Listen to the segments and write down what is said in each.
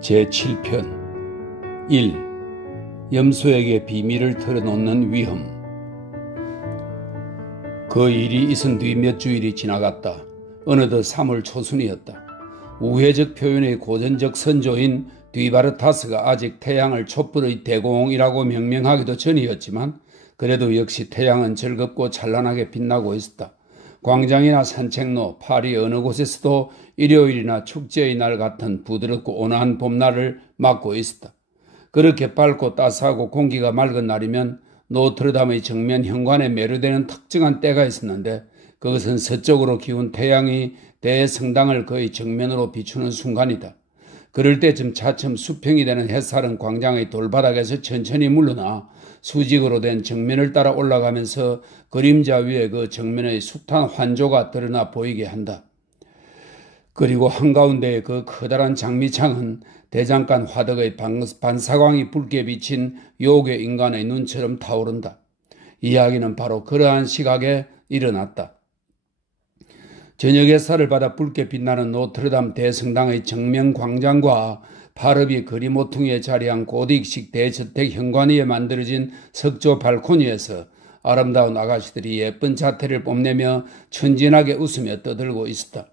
제7편 1. 염소에게 비밀을 털어놓는 위험. 그 일이 있은 뒤 몇 주일이 지나갔다. 어느덧 3월 초순이었다. 우회적 표현의 고전적 선조인 뒤바르타스가 아직 태양을 촛불의 대공이라고 명명하기도 전이었지만 그래도 역시 태양은 즐겁고 찬란하게 빛나고 있었다. 광장이나 산책로, 파리 어느 곳에서도 일요일이나 축제의 날 같은 부드럽고 온화한 봄날을 맞고 있었다. 그렇게 밝고 따스하고 공기가 맑은 날이면 노트르담의 정면 현관에 매료되는 특정한 때가 있었는데 그것은 서쪽으로 기운 태양이 대성당을 거의 정면으로 비추는 순간이다. 그럴 때쯤 차츰 수평이 되는 햇살은 광장의 돌바닥에서 천천히 물러나 수직으로 된 정면을 따라 올라가면서 그림자 위에 그 정면의 숱한 환조가 드러나 보이게 한다. 그리고 한가운데의 그 커다란 장미창은 대장간 화덕의 반사광이 붉게 비친 요괴 인간의 눈처럼 타오른다. 이야기는 바로 그러한 시각에 일어났다. 저녁 햇살을 받아 붉게 빛나는 노트르담 대성당의 정면 광장과 파르비 거리 모퉁이에 자리한 고딕식 대저택 현관 위에 만들어진 석조 발코니에서 아름다운 아가씨들이 예쁜 자태를 뽐내며 천진하게 웃으며 떠들고 있었다.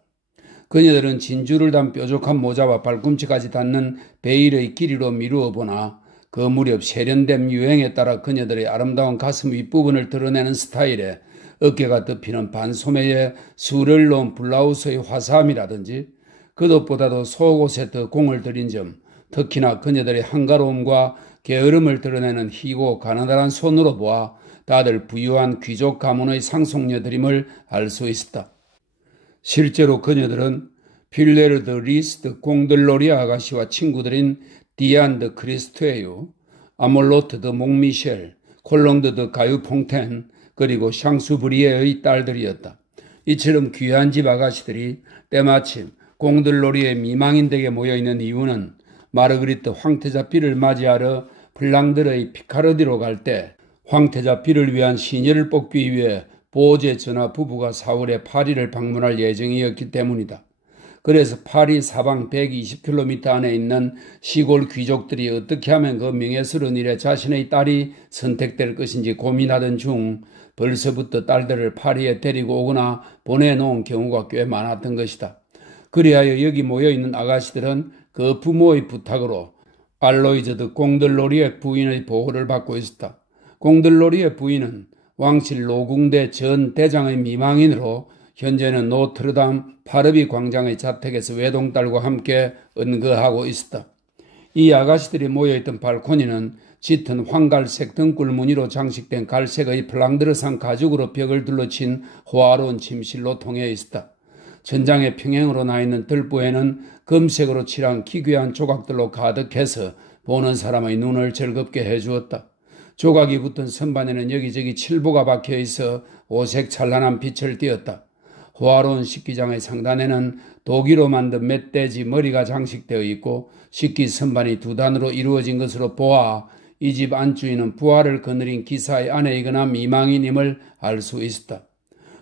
그녀들은 진주를 단 뾰족한 모자와 발꿈치까지 닿는 베일의 길이로 미루어 보나 그 무렵 세련됨 유행에 따라 그녀들의 아름다운 가슴 윗부분을 드러내는 스타일에 어깨가 덮이는 반소매의 수를 놓은 블라우스의 화사함이라든지 그것보다도 속옷에 더 공을 들인 점, 특히나 그녀들의 한가로움과 게으름을 드러내는 희고 가느다란 손으로 보아 다들 부유한 귀족 가문의 상속녀들임을 알 수 있었다. 실제로 그녀들은 필레르 드 리스트 공들로리아 아가씨와 친구들인 디안 드 크리스트에유, 아몰로트 드 몽미셸, 콜롱드 드 가유 퐁텐, 그리고 샹수브리에의 딸들이었다. 이처럼 귀한 집 아가씨들이 때마침 공들로리의 미망인들에게 모여있는 이유는 마르그리트 황태자 피를 맞이하러 플랑드르의 피카르디로 갈 때 황태자 피를 위한 시녀를 뽑기 위해 보제 전하 부부가 4월에 파리를 방문할 예정이었기 때문이다. 그래서 파리 사방 120km 안에 있는 시골 귀족들이 어떻게 하면 그 명예스러운 일에 자신의 딸이 선택될 것인지 고민하던 중 벌써부터 딸들을 파리에 데리고 오거나 보내놓은 경우가 꽤 많았던 것이다. 그리하여 여기 모여있는 아가씨들은 그 부모의 부탁으로 알로이즈 드 공들로리의 부인의 보호를 받고 있었다. 공들로리의 부인은 왕실 노궁대 전 대장의 미망인으로 현재는 노트르담 파르비 광장의 자택에서 외동딸과 함께 은거하고 있었다. 이 아가씨들이 모여있던 발코니는 짙은 황갈색 등굴 무늬로 장식된 갈색의 플랑드르산 가죽으로 벽을 둘러친 호화로운 침실로 통해 있었다. 천장에 평행으로 나있는 들보에는 금색으로 칠한 기괴한 조각들로 가득해서 보는 사람의 눈을 즐겁게 해주었다. 조각이 붙은 선반에는 여기저기 칠보가 박혀있어 오색 찬란한 빛을 띠었다. 호화로운 식기장의 상단에는 도기로 만든 멧돼지 머리가 장식되어 있고 식기 선반이 두 단으로 이루어진 것으로 보아 이 집 안주인은 부하를 거느린 기사의 아내이거나 미망인임을 알 수 있었다.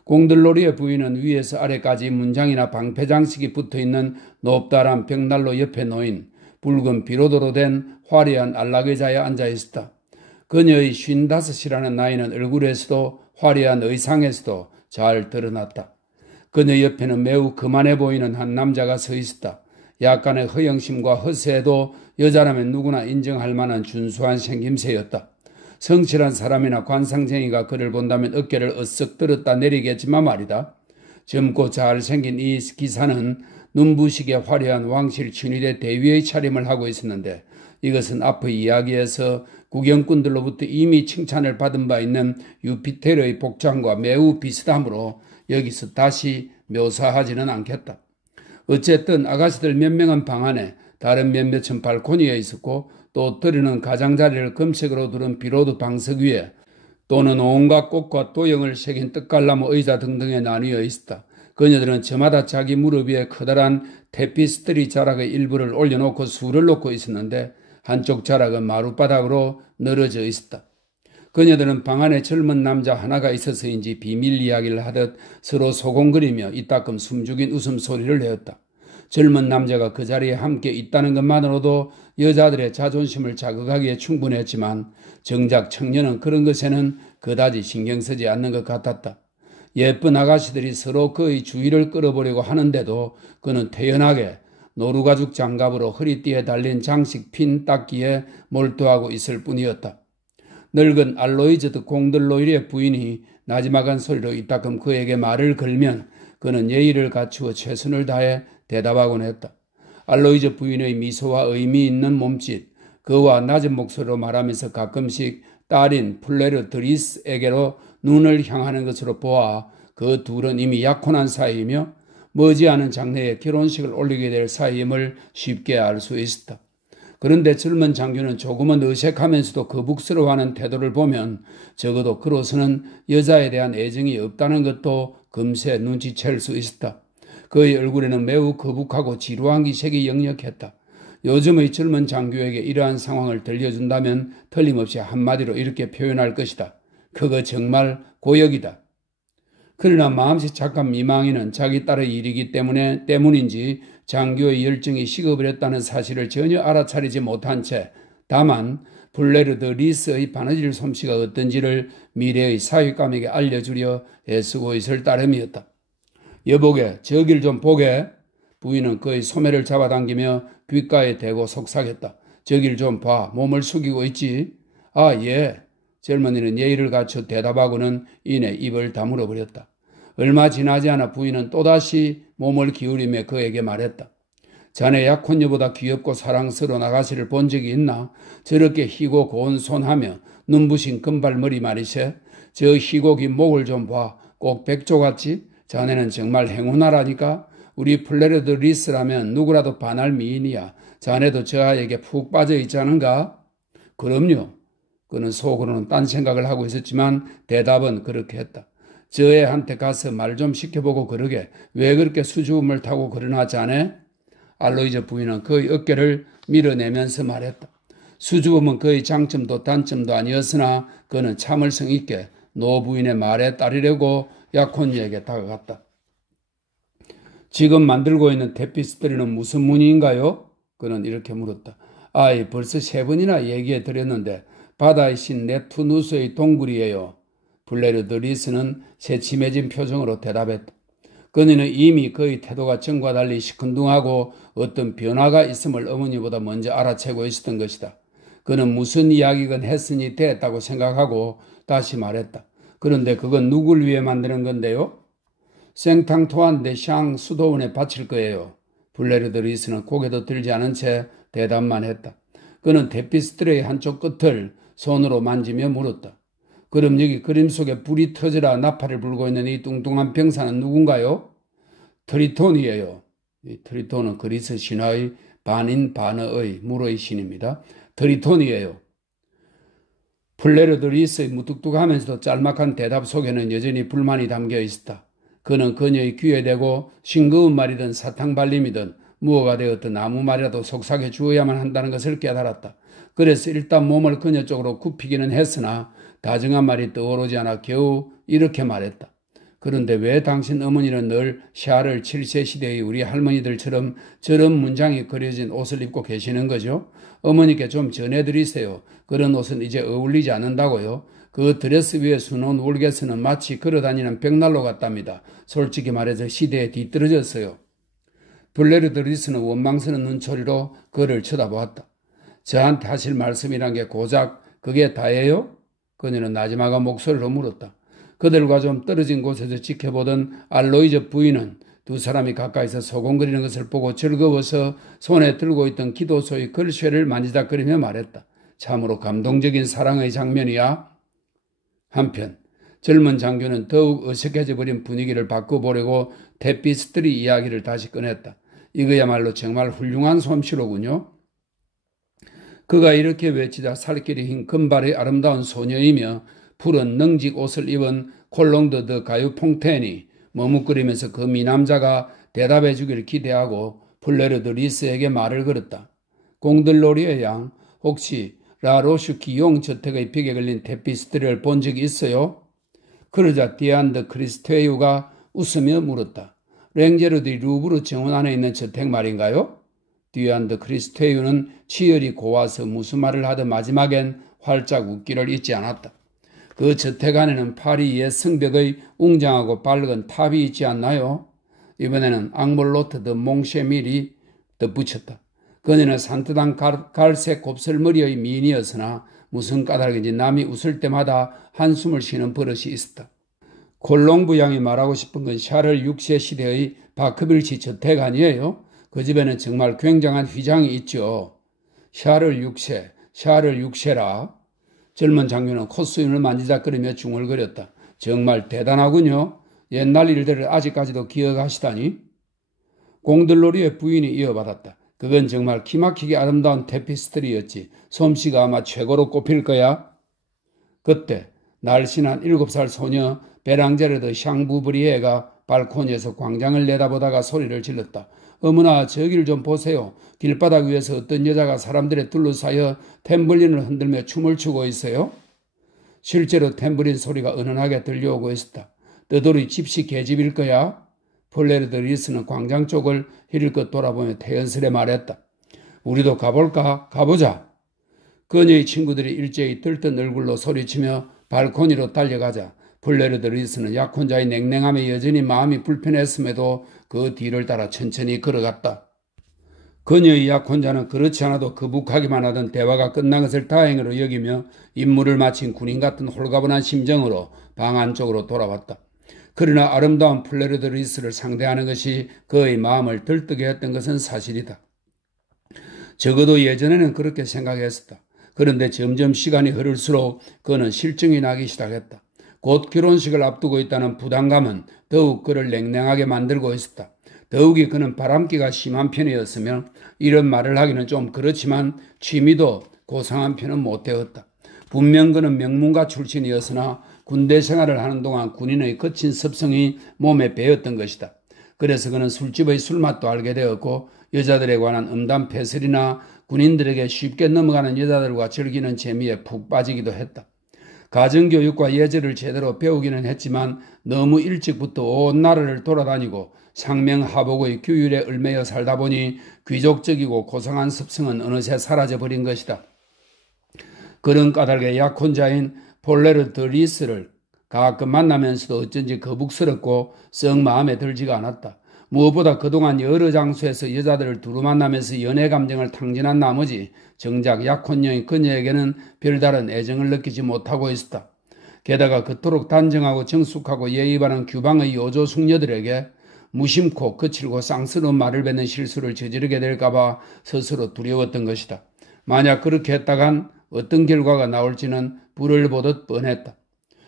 공들로리의 부인은 위에서 아래까지 문장이나 방패 장식이 붙어있는 높다란 벽난로 옆에 놓인 붉은 비로도로 된 화려한 안락의자에 앉아 있었다. 그녀의 55이라는 나이는 얼굴에서도 화려한 의상에서도 잘 드러났다. 그녀 옆에는 매우 거만해 보이는 한 남자가 서 있었다. 약간의 허영심과 허세에도 여자라면 누구나 인정할 만한 준수한 생김새였다. 성실한 사람이나 관상쟁이가 그를 본다면 어깨를 으쓱 들었다 내리겠지만 말이다. 젊고 잘생긴 이 기사는 눈부시게 화려한 왕실 친위대 대위의 차림을 하고 있었는데 이것은 앞의 이야기에서 구경꾼들로부터 이미 칭찬을 받은 바 있는 유피테르의 복장과 매우 비슷하므로 여기서 다시 묘사하지는 않겠다. 어쨌든 아가씨들 몇 명은 방 안에 다른 몇몇은 발코니에 있었고 또 들이는 가장자리를 금색으로 두른 비로드 방석 위에 또는 온갖 꽃과 도형을 새긴 떡갈나무 의자 등등에 나뉘어 있었다. 그녀들은 저마다 자기 무릎 위에 커다란 테피스트리 자락의 일부를 올려놓고 술을 놓고 있었는데 한쪽 자락은 마룻바닥으로 늘어져 있었다. 그녀들은 방 안에 젊은 남자 하나가 있어서인지 비밀 이야기를 하듯 서로 소곤거리며 이따금 숨죽인 웃음소리를 내었다. 젊은 남자가 그 자리에 함께 있다는 것만으로도 여자들의 자존심을 자극하기에 충분했지만 정작 청년은 그런 것에는 그다지 신경 쓰지 않는 것 같았다. 예쁜 아가씨들이 서로 그의 주의를 끌어보려고 하는데도 그는 태연하게 노루가죽 장갑으로 허리띠에 달린 장식 핀 닦기에 몰두하고 있을 뿐이었다. 늙은 알로이저드 공들로일의 부인이 나지막한 소리로 이따금 그에게 말을 걸면 그는 예의를 갖추어 최선을 다해 대답하곤 했다. 알로이저 부인의 미소와 의미 있는 몸짓, 그와 낮은 목소리로 말하면서 가끔씩 딸인 플레르 드리스에게로 눈을 향하는 것으로 보아 그 둘은 이미 약혼한 사이이며 머지않은 장래에 결혼식을 올리게 될 사이임을 쉽게 알 수 있었다. 그런데 젊은 장교는 조금은 어색하면서도 거북스러워하는 태도를 보면 적어도 그로서는 여자에 대한 애정이 없다는 것도 금세 눈치챌 수 있었다. 그의 얼굴에는 매우 거북하고 지루한 기색이 역력했다. 요즘의 젊은 장교에게 이러한 상황을 들려준다면 틀림없이 한마디로 이렇게 표현할 것이다. 그거 정말 고역이다. 그러나 마음씨 착한 미망이는 자기 딸의 일이기 때문인지 장교의 열정이 식어을 했다는 사실을 전혀 알아차리지 못한 채 다만 블레르드 리스의 바느질 솜씨가 어떤지를 미래의 사윗감에게 알려주려 애쓰고 있을 따름이었다. 여보게, 저길 좀 보게. 부인은 그의 소매를 잡아당기며 귓가에 대고 속삭였다. 저길 좀 봐. 몸을 숙이고 있지? 아, 예. 젊은이는 예의를 갖춰 대답하고는 이내 입을 다물어 버렸다. 얼마 지나지 않아 부인은 또다시 몸을 기울이며 그에게 말했다. 자네 약혼녀보다 귀엽고 사랑스러운 아가씨를 본 적이 있나? 저렇게 희고 고운 손하며 눈부신 금발머리 말이세. 저 희고 긴 목을 좀 봐. 꼭 백조 같지? 자네는 정말 행운하라니까. 우리 플레르드 리스라면 누구라도 반할 미인이야. 자네도 저 아이에게 푹 빠져 있지 않은가? 그럼요. 그는 속으로는 딴 생각을 하고 있었지만 대답은 그렇게 했다. 저 애한테 가서 말 좀 시켜보고 그러게. 왜 그렇게 수줍음을 타고 그러나 자네? 알로이저 부인은 그의 어깨를 밀어내면서 말했다. 수줍음은 그의 장점도 단점도 아니었으나 그는 참을성 있게 노 부인의 말에 따르려고 약혼녀에게 다가갔다. 지금 만들고 있는 테피스트리는 무슨 무늬인가요? 그는 이렇게 물었다. 아이, 벌써 3번이나 얘기해 드렸는데 바다의 신 네투누스의 동굴이에요. 블레르드 리스는 새침해진 표정으로 대답했다. 그녀는 이미 그의 태도가 전과 달리 시큰둥하고 어떤 변화가 있음을 어머니보다 먼저 알아채고 있었던 것이다. 그는 무슨 이야기건 했으니 됐다고 생각하고 다시 말했다. 그런데 그건 누굴 위해 만드는 건데요? 생탕토한 데샹 수도원에 바칠 거예요. 블레르드 리스는 고개도 들지 않은 채 대답만 했다. 그는 테피스트리의 한쪽 끝을 손으로 만지며 물었다. 그럼 여기 그림 속에 불이 터져라 나팔을 불고 있는 이 뚱뚱한 병사는 누군가요? 트리톤이에요. 이 트리톤은 그리스 신화의 반인 반어의 물의 신입니다. 트리톤이에요. 플레르드 리스의 무뚝뚝하면서도 짤막한 대답 속에는 여전히 불만이 담겨 있었다. 그는 그녀의 귀에 대고 싱거운 말이든 사탕발림이든 무어가 되었든 아무 말이라도 속삭여 주어야만 한다는 것을 깨달았다. 그래서 일단 몸을 그녀 쪽으로 굽히기는 했으나 다정한 말이 떠오르지 않아 겨우 이렇게 말했다. 그런데 왜 당신 어머니는 늘 샤를 7세 시대의 우리 할머니들처럼 저런 문장이 그려진 옷을 입고 계시는 거죠? 어머니께 좀 전해드리세요. 그런 옷은 이제 어울리지 않는다고요. 그 드레스 위에 수놓은 울개스는 마치 걸어다니는 벽난로 같답니다. 솔직히 말해서 시대에 뒤떨어졌어요. 블레르드 리스는 원망스러운 눈초리로 그를 쳐다보았다. 저한테 하실 말씀이란 게 고작 그게 다예요? 그녀는 나지막한 목소리로 물었다. 그들과 좀 떨어진 곳에서 지켜보던 알로이저 부인은 두 사람이 가까이서 소곤거리는 것을 보고 즐거워서 손에 들고 있던 기도소의 글쇠를 만지작거리며 말했다. 참으로 감동적인 사랑의 장면이야. 한편 젊은 장교는 더욱 어색해져 버린 분위기를 바꿔보려고 테피스트리 이야기를 다시 꺼냈다. 이거야말로 정말 훌륭한 솜씨로군요. 그가 이렇게 외치자 살길이 흰 금발의 아름다운 소녀이며 푸른 능직 옷을 입은 콜롱드 드 가유 퐁텐이 머뭇거리면서 그 미남자가 대답해 주기를 기대하고 플레르드 리스에게 말을 걸었다. 공들로리의 양, 혹시 라로슈 기용 저택의 벽에 걸린 테피스트리를 본 적이 있어요? 그러자 디안 드 크리스테유가 웃으며 물었다. 랭제르디 루브르 정원 안에 있는 저택 말인가요? 듀안드 크리스테유는 치열이 고와서 무슨 말을 하든 마지막엔 활짝 웃기를 잊지 않았다. 그 저택 안에는 파리 옛 성벽의 웅장하고 밝은 탑이 있지 않나요? 이번에는 앙몰로트 드 몽쉐밀이 덧붙였다. 그녀는 산뜻한 갈색 곱슬머리의 미인이었으나 무슨 까닭인지 남이 웃을 때마다 한숨을 쉬는 버릇이 있었다. 콜롱부 양이 말하고 싶은 건 샤를 6세 시대의 바크빌치 저택 아니에요? 그 집에는 정말 굉장한 휘장이 있죠. 샤를 6세라. 젊은 장교는 콧수염을 만지작거리며 중얼거렸다. 정말 대단하군요. 옛날 일들을 아직까지도 기억하시다니. 공들놀이의 부인이 이어받았다. 그건 정말 기막히게 아름다운 테피스트리였지. 솜씨가 아마 최고로 꼽힐 거야. 그때 날씬한 7살 소녀 베랑제르드 샹부브리에가 발코니에서 광장을 내다보다가 소리를 질렀다. 어머나, 저길 좀 보세요. 길바닥 위에서 어떤 여자가 사람들에 둘러싸여 탬블린을 흔들며 춤을 추고 있어요. 실제로 탬블린 소리가 은은하게 들려오고 있었다. 떠돌이 집시 계집일 거야. 폴레르드 리스는 광장 쪽을 힐끗 돌아보며 태연스레 말했다. 우리도 가볼까? 가보자. 그녀의 친구들이 일제히 들뜬 얼굴로 소리치며 발코니로 달려가자 폴레르드 리스는 약혼자의 냉랭함에 여전히 마음이 불편했음에도 그 뒤를 따라 천천히 걸어갔다. 그녀의 약혼자는 그렇지 않아도 거북하기만 하던 대화가 끝난 것을 다행으로 여기며 임무를 마친 군인 같은 홀가분한 심정으로 방 안쪽으로 돌아왔다. 그러나 아름다운 폴레르드 리스를 상대하는 것이 그의 마음을 들뜨게 했던 것은 사실이다. 적어도 예전에는 그렇게 생각했었다. 그런데 점점 시간이 흐를수록 그는 실증이 나기 시작했다. 곧 결혼식을 앞두고 있다는 부담감은 더욱 그를 냉랭하게 만들고 있었다. 더욱이 그는 바람기가 심한 편이었으며 이런 말을 하기는 좀 그렇지만 취미도 고상한 편은 못되었다. 분명 그는 명문가 출신이었으나 군대 생활을 하는 동안 군인의 거친 습성이 몸에 배었던 것이다. 그래서 그는 술집의 술맛도 알게 되었고 여자들에 관한 음담 패설이나 군인들에게 쉽게 넘어가는 여자들과 즐기는 재미에 푹 빠지기도 했다. 가정교육과 예절을 제대로 배우기는 했지만 너무 일찍부터 온 나라를 돌아다니고 상명하복의 규율에 얽매여 살다 보니 귀족적이고 고상한 습성은 어느새 사라져버린 것이다. 그런 까닭에 약혼자인 폴레르드 리스를 가끔 만나면서도 어쩐지 거북스럽고 썩 마음에 들지가 않았다. 무엇보다 그동안 여러 장소에서 여자들을 두루 만나면서 연애 감정을 탕진한 나머지 정작 약혼녀인 그녀에게는 별다른 애정을 느끼지 못하고 있었다. 게다가 그토록 단정하고 정숙하고 예의 바른 규방의 요조 숙녀들에게 무심코 거칠고 쌍스러운 말을 뱉는 실수를 저지르게 될까봐 스스로 두려웠던 것이다. 만약 그렇게 했다간 어떤 결과가 나올지는 불을 보듯 뻔했다.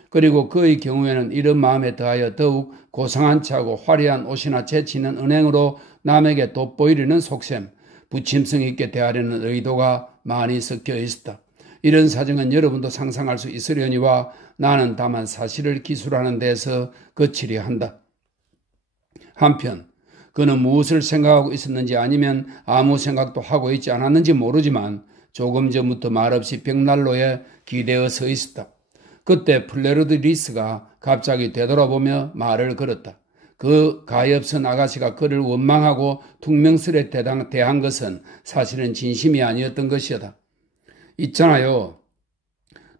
그리고 그의 경우에는 이런 마음에 더하여 더욱 고상한 차고 화려한 옷이나 재치 있는 은행으로 남에게 돋보이려는 속셈, 부침성 있게 대하려는 의도가 많이 섞여 있었다. 이런 사정은 여러분도 상상할 수 있으려니와 나는 다만 사실을 기술하는 데서 그치려 한다. 한편 그는 무엇을 생각하고 있었는지 아니면 아무 생각도 하고 있지 않았는지 모르지만 조금 전부터 말없이 벽난로에 기대어 서 있었다. 그때 폴레르드 리스가 갑자기 되돌아보며 말을 걸었다. 그 가엾은 아가씨가 그를 원망하고 퉁명스레 대한 것은 사실은 진심이 아니었던 것이었다. 있잖아요.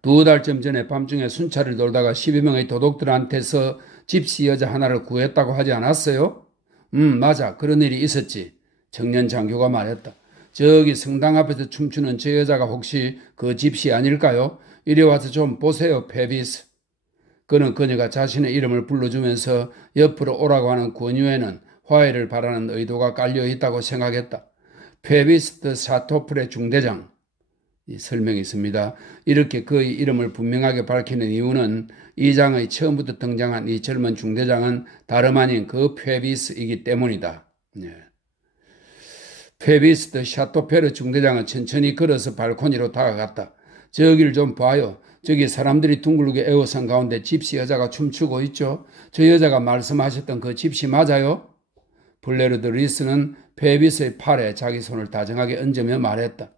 2달쯤 전에 밤중에 순찰을 돌다가 12명의 도둑들한테서 집시 여자 하나를 구했다고 하지 않았어요? 맞아. 그런 일이 있었지. 청년 장교가 말했다. 저기 성당 앞에서 춤추는 저 여자가 혹시 그 집시 아닐까요? 이리 와서 좀 보세요, 페비스. 그는 그녀가 자신의 이름을 불러주면서 옆으로 오라고 하는 권유에는 화해를 바라는 의도가 깔려있다고 생각했다. 페비스 드 샤토프레 중대장. 이 설명이 있습니다. 이렇게 그의 이름을 분명하게 밝히는 이유는 이 장의 처음부터 등장한 이 젊은 중대장은 다름 아닌 그 페비스이기 때문이다. 페비스 드 샤토페르 중대장은 천천히 걸어서 발코니로 다가갔다. 저길 좀 봐요. 저기 사람들이 둥글게 에워싼 가운데 집시 여자가 춤추고 있죠. 저 여자가 말씀하셨던 그 집시 맞아요? 폴레르드 리스는 페비스의 팔에 자기 손을 다정하게 얹으며 말했다.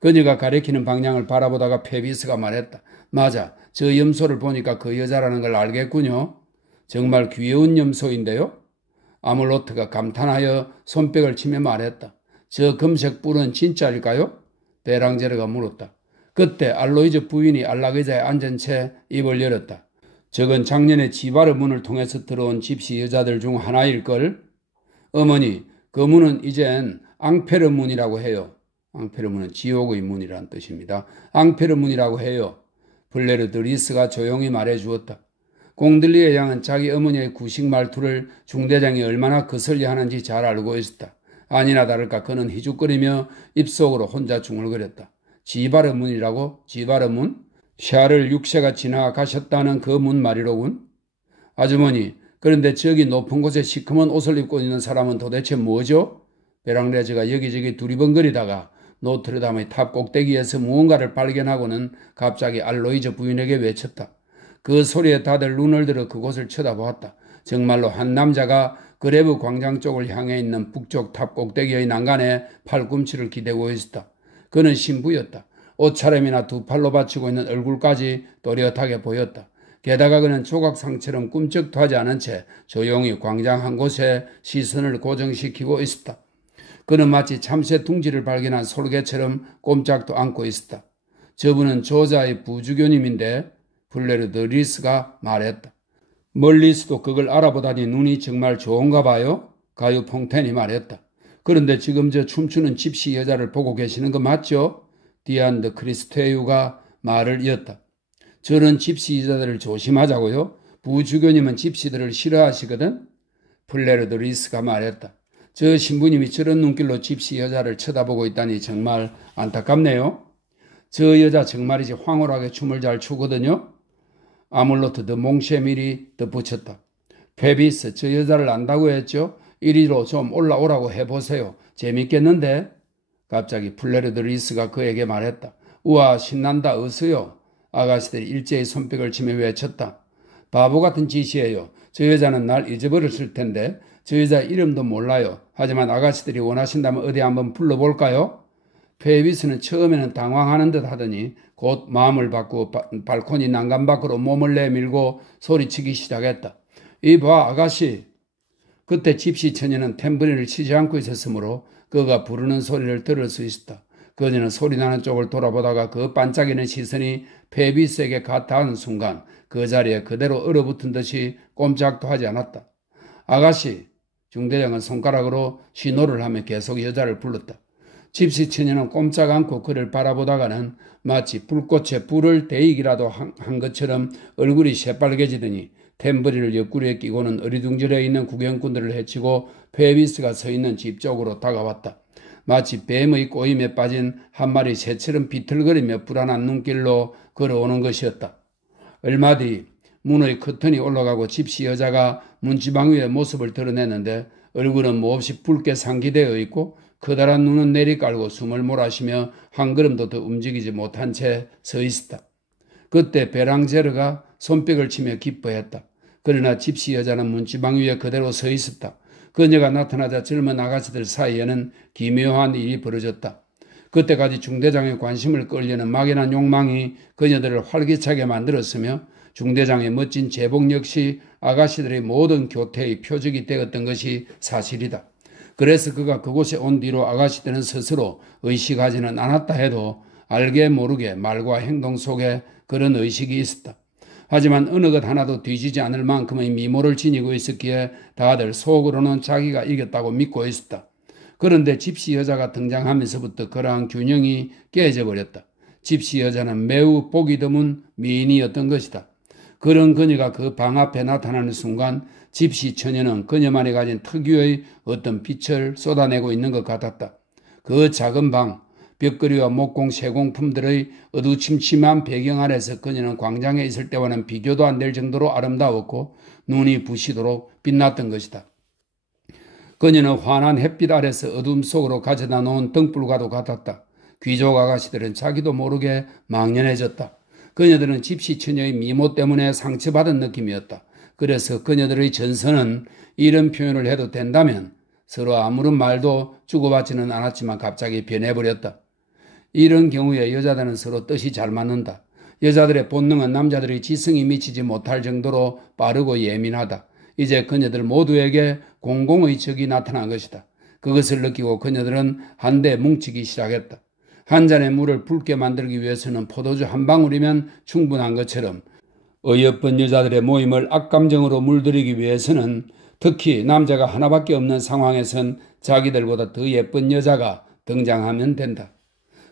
그녀가 가리키는 방향을 바라보다가 페비스가 말했다. 맞아. 저 염소를 보니까 그 여자라는 걸 알겠군요. 정말 귀여운 염소인데요. 아몰로트가 감탄하여 손뼉을 치며 말했다. 저 금색 뿔은 진짜일까요? 베랑제르가 물었다. 그때 알로이즈 부인이 안락의자에 앉은 채 입을 열었다. 저건 작년에 지바르 문을 통해서 들어온 집시 여자들 중 하나일걸? 어머니, 그 문은 이젠 앙페르 문이라고 해요. 앙페르 문은 지옥의 문이라는 뜻입니다. 앙페르 문이라고 해요. 블레르 드리스가 조용히 말해주었다. 공들리의 양은 자기 어머니의 구식 말투를 중대장이 얼마나 거슬리 하는지 잘 알고 있었다. 아니나 다를까 그는 희죽거리며 입속으로 혼자 중얼거렸다. 지바르 문이라고? 지바르 문? 샤를 6세가 지나가셨다는 그 문 말이로군. 아주머니, 그런데 저기 높은 곳에 시커먼 옷을 입고 있는 사람은 도대체 뭐죠? 베랑레즈가 여기저기 두리번거리다가 노트르담의 탑 꼭대기에서 무언가를 발견하고는 갑자기 알로이즈 부인에게 외쳤다. 그 소리에 다들 눈을 들어 그곳을 쳐다보았다. 정말로 한 남자가 그레브 광장 쪽을 향해 있는 북쪽 탑 꼭대기의 난간에 팔꿈치를 기대고 있었다. 그는 신부였다. 옷차림이나 두 팔로 받치고 있는 얼굴까지 또렷하게 보였다. 게다가 그는 조각상처럼 꿈쩍도 하지 않은 채 조용히 광장 한 곳에 시선을 고정시키고 있었다. 그는 마치 참새 둥지를 발견한 솔개처럼 꼼짝도 않고 있었다. 저분은 조자의 부주교님인데 블레르 드리스가 말했다. 멀리서도 그걸 알아보다니 눈이 정말 좋은가 봐요? 가유 퐁텐이 말했다. 그런데 지금 저 춤추는 집시 여자를 보고 계시는 거 맞죠? 디안드 크리스테유가 말을 이었다. 저는 집시 여자들을 조심하자고요. 부주교님은 집시들을 싫어하시거든? 블레르 드리스가 말했다. 저 신부님이 저런 눈길로 집시 여자를 쳐다보고 있다니 정말 안타깝네요. 저 여자 정말이지 황홀하게 춤을 잘 추거든요. 아몰로트 드 몽쉐밀이 덧붙였다. 페비스, 저 여자를 안다고 했죠? 이리로 좀 올라오라고 해보세요. 재밌겠는데? 갑자기 블레르 드리스가 그에게 말했다. 우와, 신난다. 어서요. 아가씨들이 일제히 손뼉을 치며 외쳤다. 바보 같은 짓이에요. 저 여자는 날 잊어버렸을 텐데 저 여자 이름도 몰라요. 하지만 아가씨들이 원하신다면 어디 한번 불러볼까요? 페비스는 처음에는 당황하는 듯 하더니 곧 마음을 바꾸어 발코니 난간 밖으로 몸을 내밀고 소리치기 시작했다. 이봐 아가씨. 그때 집시 처녀는 탬버린을 치지 않고 있었으므로 그가 부르는 소리를 들을 수 있었다. 그녀는 소리나는 쪽을 돌아보다가 그 반짝이는 시선이 페비스에게 닿은 순간 그 자리에 그대로 얼어붙은 듯이 꼼짝도 하지 않았다. 아가씨. 중대장은 손가락으로 신호를 하며 계속 여자를 불렀다. 집시 처녀는 꼼짝 않고 그를 바라보다가는 마치 불꽃에 불을 데이기라도 한 것처럼 얼굴이 새빨개지더니 탬버린을 옆구리에 끼고는 어리둥절해 있는 구경꾼들을 해치고 페비스가 서 있는 집 쪽으로 다가왔다. 마치 뱀의 꼬임에 빠진 한 마리 새처럼 비틀거리며 불안한 눈길로 걸어오는 것이었다. 얼마 뒤 문의 커튼이 올라가고 집시 여자가 문지방 위에 모습을 드러냈는데 얼굴은 몹시 붉게 상기되어 있고 커다란 눈은 내리깔고 숨을 몰아쉬며 한 걸음도 더 움직이지 못한 채 서 있었다. 그때 베랑제르가 손뼉을 치며 기뻐했다. 그러나 집시 여자는 문지방 위에 그대로 서 있었다. 그녀가 나타나자 젊은 아가씨들 사이에는 기묘한 일이 벌어졌다. 그때까지 중대장의 관심을 끌려는 막연한 욕망이 그녀들을 활기차게 만들었으며 중대장의 멋진 제복 역시 아가씨들의 모든 교태의 표적이 되었던 것이 사실이다. 그래서 그가 그곳에 온 뒤로 아가씨들은 스스로 의식하지는 않았다 해도 알게 모르게 말과 행동 속에 그런 의식이 있었다. 하지만 어느 것 하나도 뒤지지 않을 만큼의 미모를 지니고 있었기에 다들 속으로는 자기가 이겼다고 믿고 있었다. 그런데 집시 여자가 등장하면서부터 그러한 균형이 깨져버렸다. 집시 여자는 매우 보기 드문 미인이었던 것이다. 그런 그녀가 그 방 앞에 나타나는 순간 집시 처녀는 그녀만이 가진 특유의 어떤 빛을 쏟아내고 있는 것 같았다. 그 작은 방, 벽걸이와 목공 세공품들의 어두침침한 배경 아래서 그녀는 광장에 있을 때와는 비교도 안 될 정도로 아름다웠고 눈이 부시도록 빛났던 것이다. 그녀는 환한 햇빛 아래서 어둠 속으로 가져다 놓은 등불과도 같았다. 귀족 아가씨들은 자기도 모르게 망연해졌다. 그녀들은 집시 처녀의 미모 때문에 상처받은 느낌이었다. 그래서 그녀들의 전선은 이런 표현을 해도 된다면 서로 아무런 말도 주고받지는 않았지만 갑자기 변해버렸다. 이런 경우에 여자들은 서로 뜻이 잘 맞는다. 여자들의 본능은 남자들의 지성이 미치지 못할 정도로 빠르고 예민하다. 이제 그녀들 모두에게 공공의 적이 나타난 것이다. 그것을 느끼고 그녀들은 한데 뭉치기 시작했다. 한 잔의 물을 붉게 만들기 위해서는 포도주 한 방울이면 충분한 것처럼 어여쁜 여자들의 모임을 악감정으로 물들이기 위해서는 특히 남자가 하나밖에 없는 상황에선 자기들보다 더 예쁜 여자가 등장하면 된다.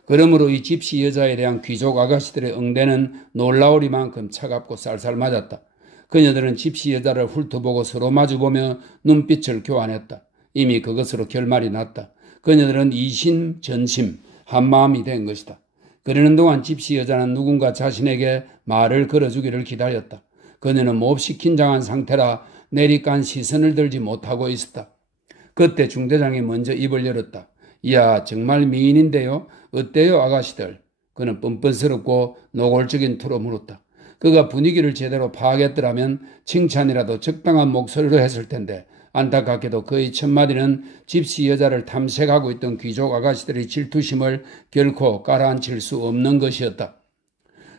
그러므로 이 집시 여자에 대한 귀족 아가씨들의 응대는 놀라우리만큼 차갑고 쌀쌀 맞았다. 그녀들은 집시 여자를 훑어보고 서로 마주보며 눈빛을 교환했다. 이미 그것으로 결말이 났다. 그녀들은 이심 전심 한마음이 된 것이다. 그러는 동안 집시 여자는 누군가 자신에게 말을 걸어주기를 기다렸다. 그녀는 몹시 긴장한 상태라 내리깐 시선을 들지 못하고 있었다. 그때 중대장이 먼저 입을 열었다. 이야, 정말 미인인데요. 어때요, 아가씨들? 그는 뻔뻔스럽고 노골적인 투로 물었다. 그가 분위기를 제대로 파악했더라면 칭찬이라도 적당한 목소리로 했을 텐데 안타깝게도 그의 첫마디는 집시 여자를 탐색하고 있던 귀족 아가씨들의 질투심을 결코 가라앉힐 수 없는 것이었다.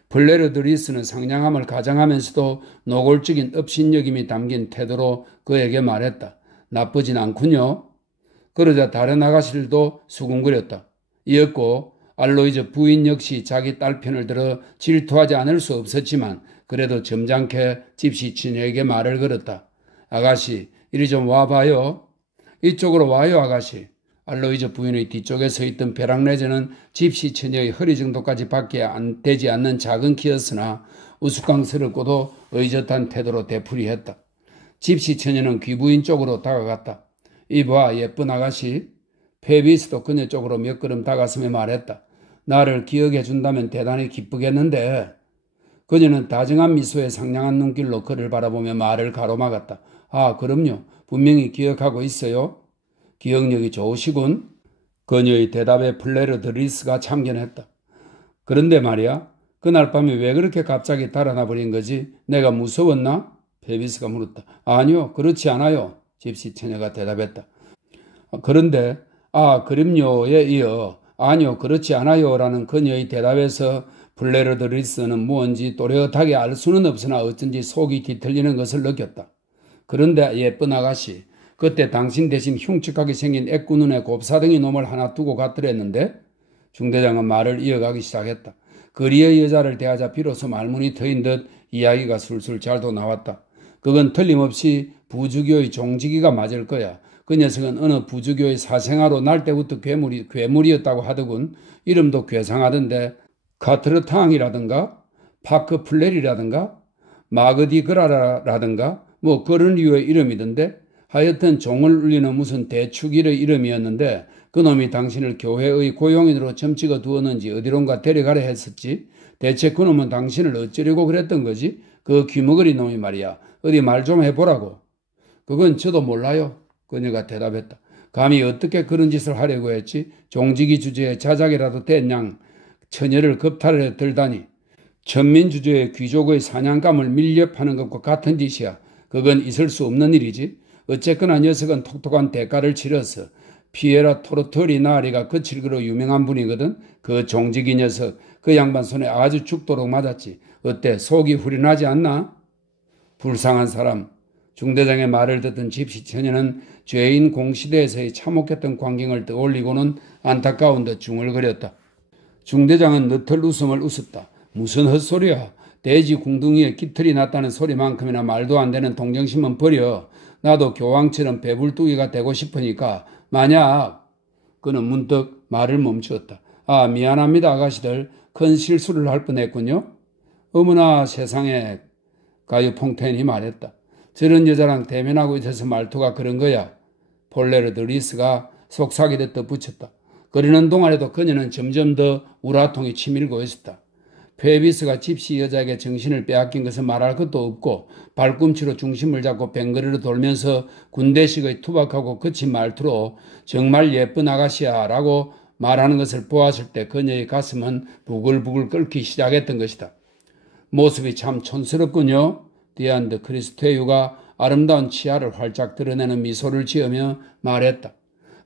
블레르 드리스는 상냥함을 가장하면서도 노골적인 업신여김이 담긴 태도로 그에게 말했다. 나쁘진 않군요. 그러자 다른 아가씨들도 수군거렸다. 이었고 알로이즈 부인 역시 자기 딸 편을 들어 질투하지 않을 수 없었지만 그래도 점잖게 집시 처녀에게 말을 걸었다. 아가씨, 이리 좀 와봐요. 이쪽으로 와요, 아가씨. 알로이즈 부인의 뒤쪽에 서 있던 베랑레즈는 집시 처녀의 허리 정도까지 밖에 되지 않는 작은 키였으나 우스꽝스럽고도 의젓한 태도로 되풀이했다. 집시 처녀는 귀부인 쪽으로 다가갔다. 이봐, 예쁜 아가씨. 페비스도 그녀 쪽으로 몇 걸음 다가서며 말했다. 나를 기억해 준다면 대단히 기쁘겠는데. 그녀는 다정한 미소에 상냥한 눈길로 그를 바라보며 말을 가로막았다. 아, 그럼요. 분명히 기억하고 있어요. 기억력이 좋으시군. 그녀의 대답에 플레르 드리스가 참견했다. 그런데 말이야, 그날 밤에 왜 그렇게 갑자기 달아나 버린 거지? 내가 무서웠나? 페비스가 물었다. 아니요, 그렇지 않아요. 집시 처녀가 대답했다. 그런데 그럼요에 이어 아니요, 그렇지 않아요 라는 그녀의 대답에서 플레르 드리스는 무언지 또렷하게 알 수는 없으나 어쩐지 속이 뒤틀리는 것을 느꼈다. 그런데 예쁜 아가씨, 그때 당신 대신 흉측하게 생긴 애꾸눈의 곱사등이 놈을 하나 두고 갔더랬는데? 중대장은 말을 이어가기 시작했다. 거리의 여자를 대하자 비로소 말문이 트인 듯 이야기가 술술 잘도 나왔다. 그건 틀림없이 부주교의 종지기가 맞을 거야. 그 녀석은 어느 부주교의 사생아로 날 때부터 괴물이었다고 하더군. 이름도 괴상하던데 카트르탕이라든가 파크 플레리라든가 마그디 그라라라든가 뭐 그런 류의 이름이던데 하여튼 종을 울리는 무슨 대축일의 이름이었는데 그놈이 당신을 교회의 고용인으로 점찍어 두었는지 어디론가 데려가려 했었지. 대체 그놈은 당신을 어쩌려고 그랬던 거지? 그 귀머거리 놈이 말이야. 어디 말 좀 해보라고. 그건 저도 몰라요. 그녀가 대답했다. 감히 어떻게 그런 짓을 하려고 했지? 종지기 주제에 자작이라도 된 양 처녀를 겁탈해 들다니. 천민 주제에 귀족의 사냥감을 밀렵하는 것과 같은 짓이야. 그건 있을 수 없는 일이지. 어쨌거나 녀석은 톡톡한 대가를 치러서 피에라 토르토리나리가 거칠기로 유명한 분이거든. 그 종지기 녀석, 그 양반 손에 아주 죽도록 맞았지. 어때? 속이 후련하지 않나? 불쌍한 사람. 중대장의 말을 듣던 집시 처녀는 죄인 공시대에서의 참혹했던 광경을 떠올리고는 안타까운 듯 중얼거렸다. 중대장은 너털 웃음을 웃었다. 무슨 헛소리야. 돼지 궁둥이에 깃털이 났다는 소리만큼이나 말도 안 되는 동정심은 버려. 나도 교황처럼 배불뚝이가 되고 싶으니까 만약. 그는 문득 말을 멈추었다. 미안합니다 아가씨들. 큰 실수를 할 뻔했군요. 어머나 세상에. 가요 퐁테인이 말했다. 저런 여자랑 대면하고 있어서 말투가 그런 거야. 폴레르 드리스가 속삭이듯 덧붙였다. 그러는 동안에도 그녀는 점점 더 우라통이 치밀고 있었다. 페비스가 집시 여자에게 정신을 빼앗긴 것은 말할 것도 없고 발꿈치로 중심을 잡고 뱅그르르 돌면서 군대식의 투박하고 거친 말투로 정말 예쁜 아가씨야 라고 말하는 것을 보았을 때 그녀의 가슴은 부글부글 끓기 시작했던 것이다. 모습이 참 촌스럽군요. 디안드 크리스테유가 아름다운 치아를 활짝 드러내는 미소를 지으며 말했다.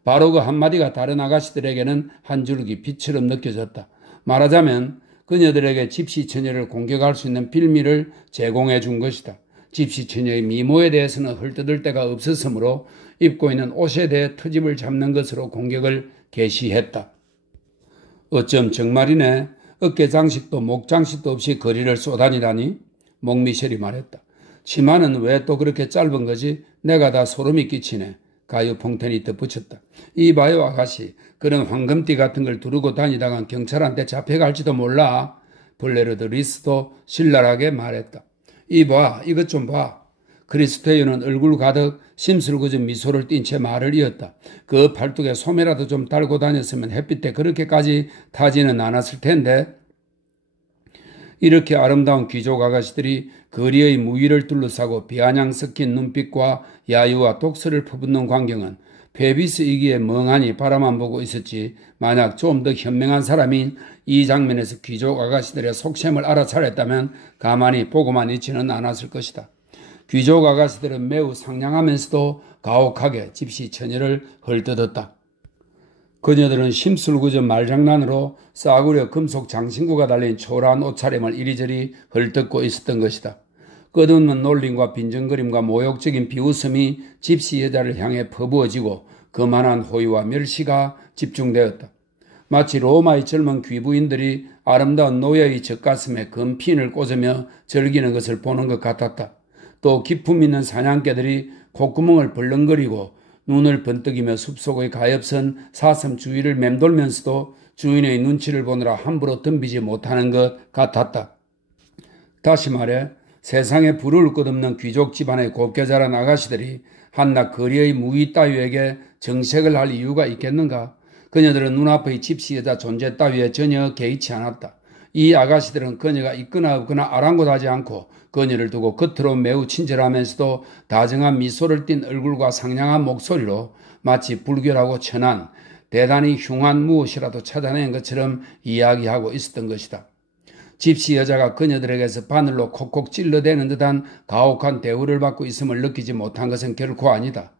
바로 그 한마디가 다른 아가씨들에게는 한 줄기 빛처럼 느껴졌다. 말하자면 그녀들에게 집시 처녀를 공격할 수 있는 빌미를 제공해 준 것이다. 집시 처녀의 미모에 대해서는 헐뜯을 데가 없었으므로 입고 있는 옷에 대해 트집을 잡는 것으로 공격을 개시했다. 어쩜 정말이네. 어깨 장식도 목 장식도 없이 거리를 쏘다니다니? 목미셸이 말했다. 치마는 왜 또 그렇게 짧은 거지? 내가 다 소름이 끼치네. 가요 퐁텐이 덧붙였다. 이봐요 아가씨. 그런 황금띠 같은 걸 두르고 다니다간 경찰한테 잡혀갈지도 몰라. 블레르드 리스도 신랄하게 말했다. 이봐, 이것 좀 봐. 크리스테이어는 얼굴 가득 심술궂은 미소를 띤 채 말을 이었다. 그 팔뚝에 소매라도 좀 달고 다녔으면 햇빛에 그렇게까지 타지는 않았을 텐데. 이렇게 아름다운 귀족 아가씨들이 거리의 무위를 둘러싸고 비아냥 섞인 눈빛과 야유와 독서를 퍼붓는 광경은 페비스이기에 멍하니 바라만 보고 있었지, 만약 좀 더 현명한 사람이 이 장면에서 귀족 아가씨들의 속셈을 알아차렸다면 가만히 보고만 있지는 않았을 것이다. 귀족 아가씨들은 매우 상냥하면서도 가혹하게 집시 처녀를 헐뜯었다. 그녀들은 심술궂은 말장난으로 싸구려 금속 장신구가 달린 초라한 옷차림을 이리저리 헐뜯고 있었던 것이다. 끝없는 놀림과 빈정거림과 모욕적인 비웃음이 집시 여자를 향해 퍼부어지고 거만한 호의와 멸시가 집중되었다. 마치 로마의 젊은 귀부인들이 아름다운 노예의 젖가슴에 금핀을 꽂으며 즐기는 것을 보는 것 같았다. 또 기품 있는 사냥개들이 콧구멍을 벌렁거리고 눈을 번뜩이며 숲속의 가엾은 사슴 주위를 맴돌면서도 주인의 눈치를 보느라 함부로 덤비지 못하는 것 같았다. 다시 말해 세상에 부러울 것 없는 귀족 집안의 곱게 자란 아가씨들이 한낱 거리의 무의 따위에게 정색을 할 이유가 있겠는가? 그녀들은 눈앞의 집시 여자 존재 따위에 전혀 개의치 않았다. 이 아가씨들은 그녀가 있거나 없거나 아랑곳하지 않고 그녀를 두고 겉으로 매우 친절하면서도 다정한 미소를 띤 얼굴과 상냥한 목소리로 마치 불결하고 천한, 대단히 흉한 무엇이라도 찾아낸 것처럼 이야기하고 있었던 것이다. 집시 여자가 그녀들에게서 바늘로 콕콕 찔러대는 듯한 가혹한 대우를 받고 있음을 느끼지 못한 것은 결코 아니다.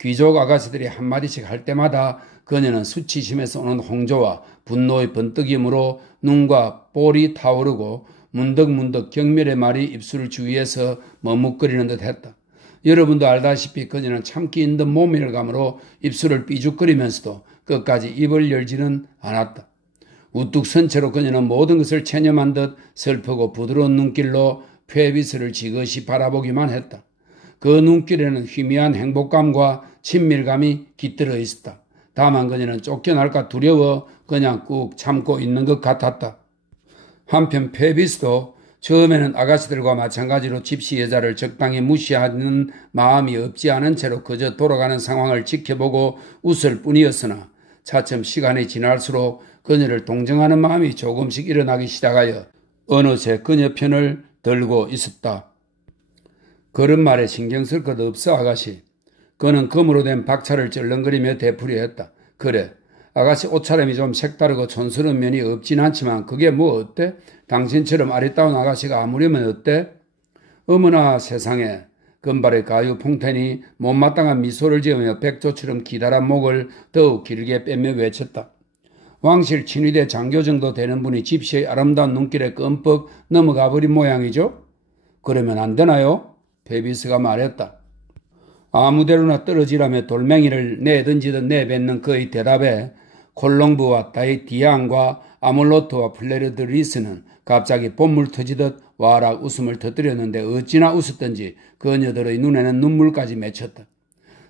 귀족 아가씨들이 한마디씩 할 때마다 그녀는 수치심에서 오는 홍조와 분노의 번뜩임으로 눈과 볼이 타오르고 문득문득 경멸의 말이 입술 주위에서 머뭇거리는 듯 했다. 여러분도 알다시피 그녀는 참기 힘든 모멸감으로 입술을 삐죽거리면서도 끝까지 입을 열지는 않았다. 우뚝 선 채로 그녀는 모든 것을 체념한 듯 슬프고 부드러운 눈길로 페비스를 지그시 바라보기만 했다. 그 눈길에는 희미한 행복감과 친밀감이 깃들어 있었다. 다만 그녀는 쫓겨날까 두려워 그냥 꾹 참고 있는 것 같았다. 한편 페비스도 처음에는 아가씨들과 마찬가지로 집시 여자를 적당히 무시하는 마음이 없지 않은 채로 그저 돌아가는 상황을 지켜보고 웃을 뿐이었으나 차츰 시간이 지날수록 그녀를 동정하는 마음이 조금씩 일어나기 시작하여 어느새 그녀 편을 들고 있었다. 그런 말에 신경 쓸 것 없어 아가씨. 그는 금으로 된 박차를 쩔렁거리며 되풀이했다. 그래, 아가씨 옷차림이 좀 색다르고 촌스러운 면이 없진 않지만 그게 뭐 어때? 당신처럼 아리따운 아가씨가 아무려면 어때? 어머나 세상에. 금발의 가유 퐁텐이 못마땅한 미소를 지으며 백조처럼 기다란 목을 더욱 길게 빼며 외쳤다. 왕실 친위대 장교 정도 되는 분이 집시의 아름다운 눈길에 끔뻑 넘어가 버린 모양이죠? 그러면 안 되나요? 페비스가 말했다. 아무데로나 떨어지라며 돌멩이를 내던지듯 내뱉는 그의 대답에 콜롱브와 다이디안과 아몰로트와 플레르드 리스는 갑자기 봇물 터지듯 와락 웃음을 터뜨렸는데 어찌나 웃었던지 그녀들의 눈에는 눈물까지 맺혔다.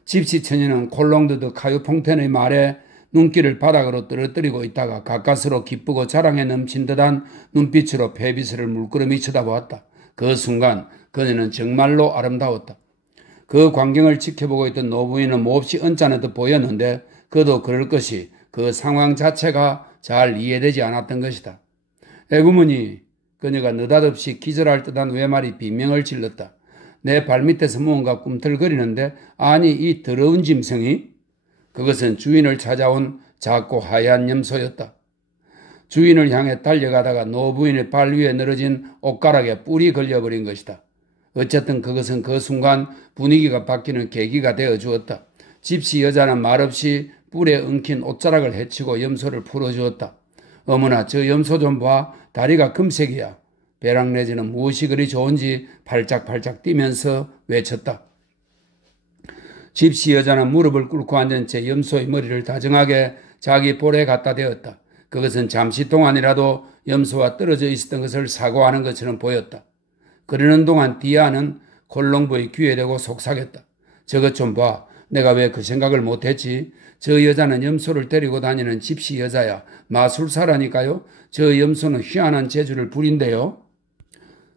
집시 처녀는 콜롱드드 카유퐁텐의 말에 눈길을 바닥으로 떨어뜨리고 있다가 가까스로 기쁘고 자랑에 넘친 듯한 눈빛으로 페비스를 물끄러미 쳐다보았다. 그 순간 그녀는 정말로 아름다웠다. 그 광경을 지켜보고 있던 노부인은 몹시 언짢은 듯 보였는데 그도 그럴 것이 그 상황 자체가 잘 이해되지 않았던 것이다. 에구머니, 그녀가 느닷없이 기절할 듯한 외말이 비명을 질렀다. 내 발밑에서 무언가 꿈틀거리는데 아니 이 더러운 짐승이? 그것은 주인을 찾아온 작고 하얀 염소였다. 주인을 향해 달려가다가 노부인의 발 위에 늘어진 옷가락에 뿔이 걸려버린 것이다. 어쨌든 그것은 그 순간 분위기가 바뀌는 계기가 되어 주었다. 집시 여자는 말없이 뿔에 엉킨 옷자락을 헤치고 염소를 풀어주었다. 어머나 저 염소 좀 봐. 다리가 금색이야. 베랑레즈는 무엇이 그리 좋은지 팔짝팔짝 뛰면서 외쳤다. 집시 여자는 무릎을 꿇고 앉은 채 염소의 머리를 다정하게 자기 볼에 갖다 대었다. 그것은 잠시 동안이라도 염소와 떨어져 있었던 것을 사과하는 것처럼 보였다. 그러는 동안 디아는 콜롱보의 귀에 대고 속삭였다. 저것 좀 봐. 내가 왜 그 생각을 못했지? 저 여자는 염소를 데리고 다니는 집시 여자야. 마술사라니까요. 저 염소는 희한한 재주를 부린대요.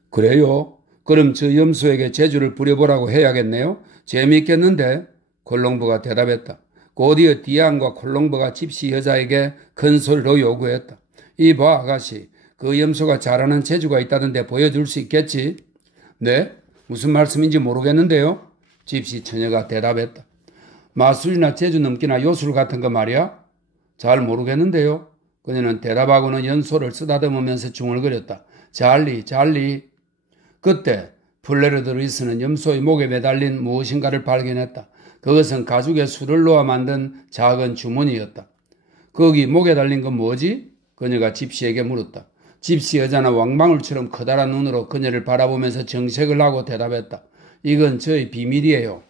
그래요? 그럼 저 염소에게 재주를 부려보라고 해야겠네요. 재미있겠는데? 콜롱보가 대답했다. 곧이어 디안과 콜롱보가 집시 여자에게 큰 소리로 요구했다. 이봐 아가씨, 그 염소가 잘하는 재주가 있다던데 보여줄 수 있겠지? 네? 무슨 말씀인지 모르겠는데요. 집시 처녀가 대답했다. 마술이나 재주 넘기나 요술 같은 거 말이야? 잘 모르겠는데요. 그녀는 대답하고는 연소를 쓰다듬으면서 중얼거렸다. 잘리. 그때 플레르드 리스는 염소의 목에 매달린 무엇인가를 발견했다. 그것은 가죽에 술을 놓아 만든 작은 주머니였다. 거기 목에 달린 건 뭐지? 그녀가 집시에게 물었다. 집시 여자는 왕방울처럼 커다란 눈으로 그녀를 바라보면서 정색을 하고 대답했다. 이건 저의 비밀이에요.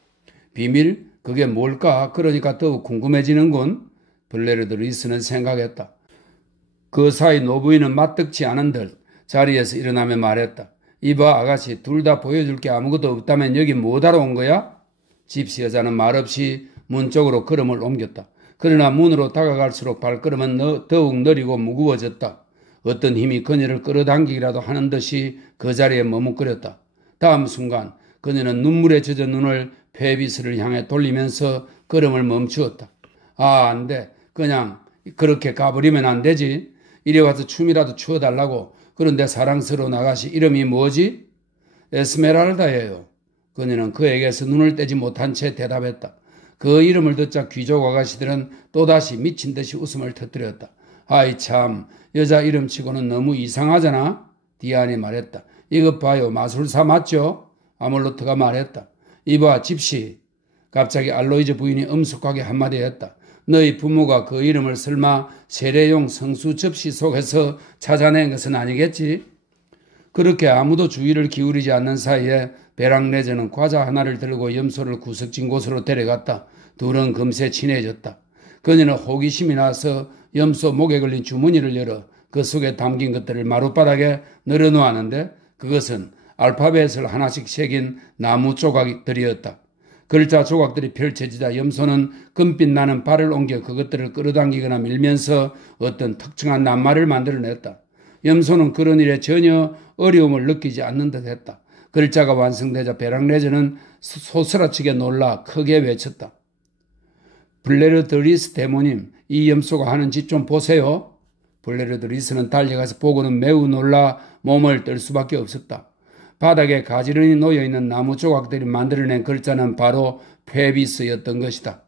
비밀? 그게 뭘까? 그러니까 더욱 궁금해지는군. 플레르드 리스는 생각했다. 그 사이 노부인은 맞득치 않은 듯 자리에서 일어나며 말했다. 이봐 아가씨, 둘 다 보여줄 게 아무것도 없다면 여기 뭐하러 온 거야? 집시 여자는 말없이 문 쪽으로 걸음을 옮겼다. 그러나 문으로 다가갈수록 발걸음은 더욱 느리고 무거워졌다. 어떤 힘이 그녀를 끌어당기기라도 하는 듯이 그 자리에 머뭇거렸다. 다음 순간 그녀는 눈물에 젖은 눈을 페비스를 향해 돌리면서 걸음을 멈추었다. 안 돼. 그냥 그렇게 가버리면 안 되지. 이리 와서 춤이라도 추어달라고. 그런데 사랑스러운 아가씨 이름이 뭐지? 에스메랄다예요. 그녀는 그에게서 눈을 떼지 못한 채 대답했다. 그 이름을 듣자 귀족 아가씨들은 또다시 미친 듯이 웃음을 터뜨렸다. 아이 참, 여자 이름치고는 너무 이상하잖아. 디안이 말했다. 이것 봐요. 마술사 맞죠? 아몰로트가 말했다. 이봐 집시. 갑자기 알로이즈 부인이 엄숙하게 한마디 했다. 너희 부모가 그 이름을 설마 세례용 성수 접시 속에서 찾아낸 것은 아니겠지? 그렇게 아무도 주의를 기울이지 않는 사이에 베랑레즈는 과자 하나를 들고 염소를 구석진 곳으로 데려갔다. 둘은 금세 친해졌다. 그녀는 호기심이 나서 염소 목에 걸린 주머니를 열어 그 속에 담긴 것들을 마룻바닥에 늘어놓았는데 그것은 알파벳을 하나씩 새긴 나무 조각들이었다. 글자 조각들이 펼쳐지자 염소는 금빛 나는 발을 옮겨 그것들을 끌어당기거나 밀면서 어떤 특정한 낱말을 만들어냈다. 염소는 그런 일에 전혀 어려움을 느끼지 않는 듯했다. 글자가 완성되자 베랑레즈는 소스라치게 놀라 크게 외쳤다. 블레르드 리스 대모님, 이 염소가 하는 짓 좀 보세요. 블레르드 리스는 달려가서 보고는 매우 놀라 몸을 뜰 수밖에 없었다. 바닥에 가지런히 놓여있는 나무 조각들이 만들어낸 글자는 바로 페비스였던 것이다.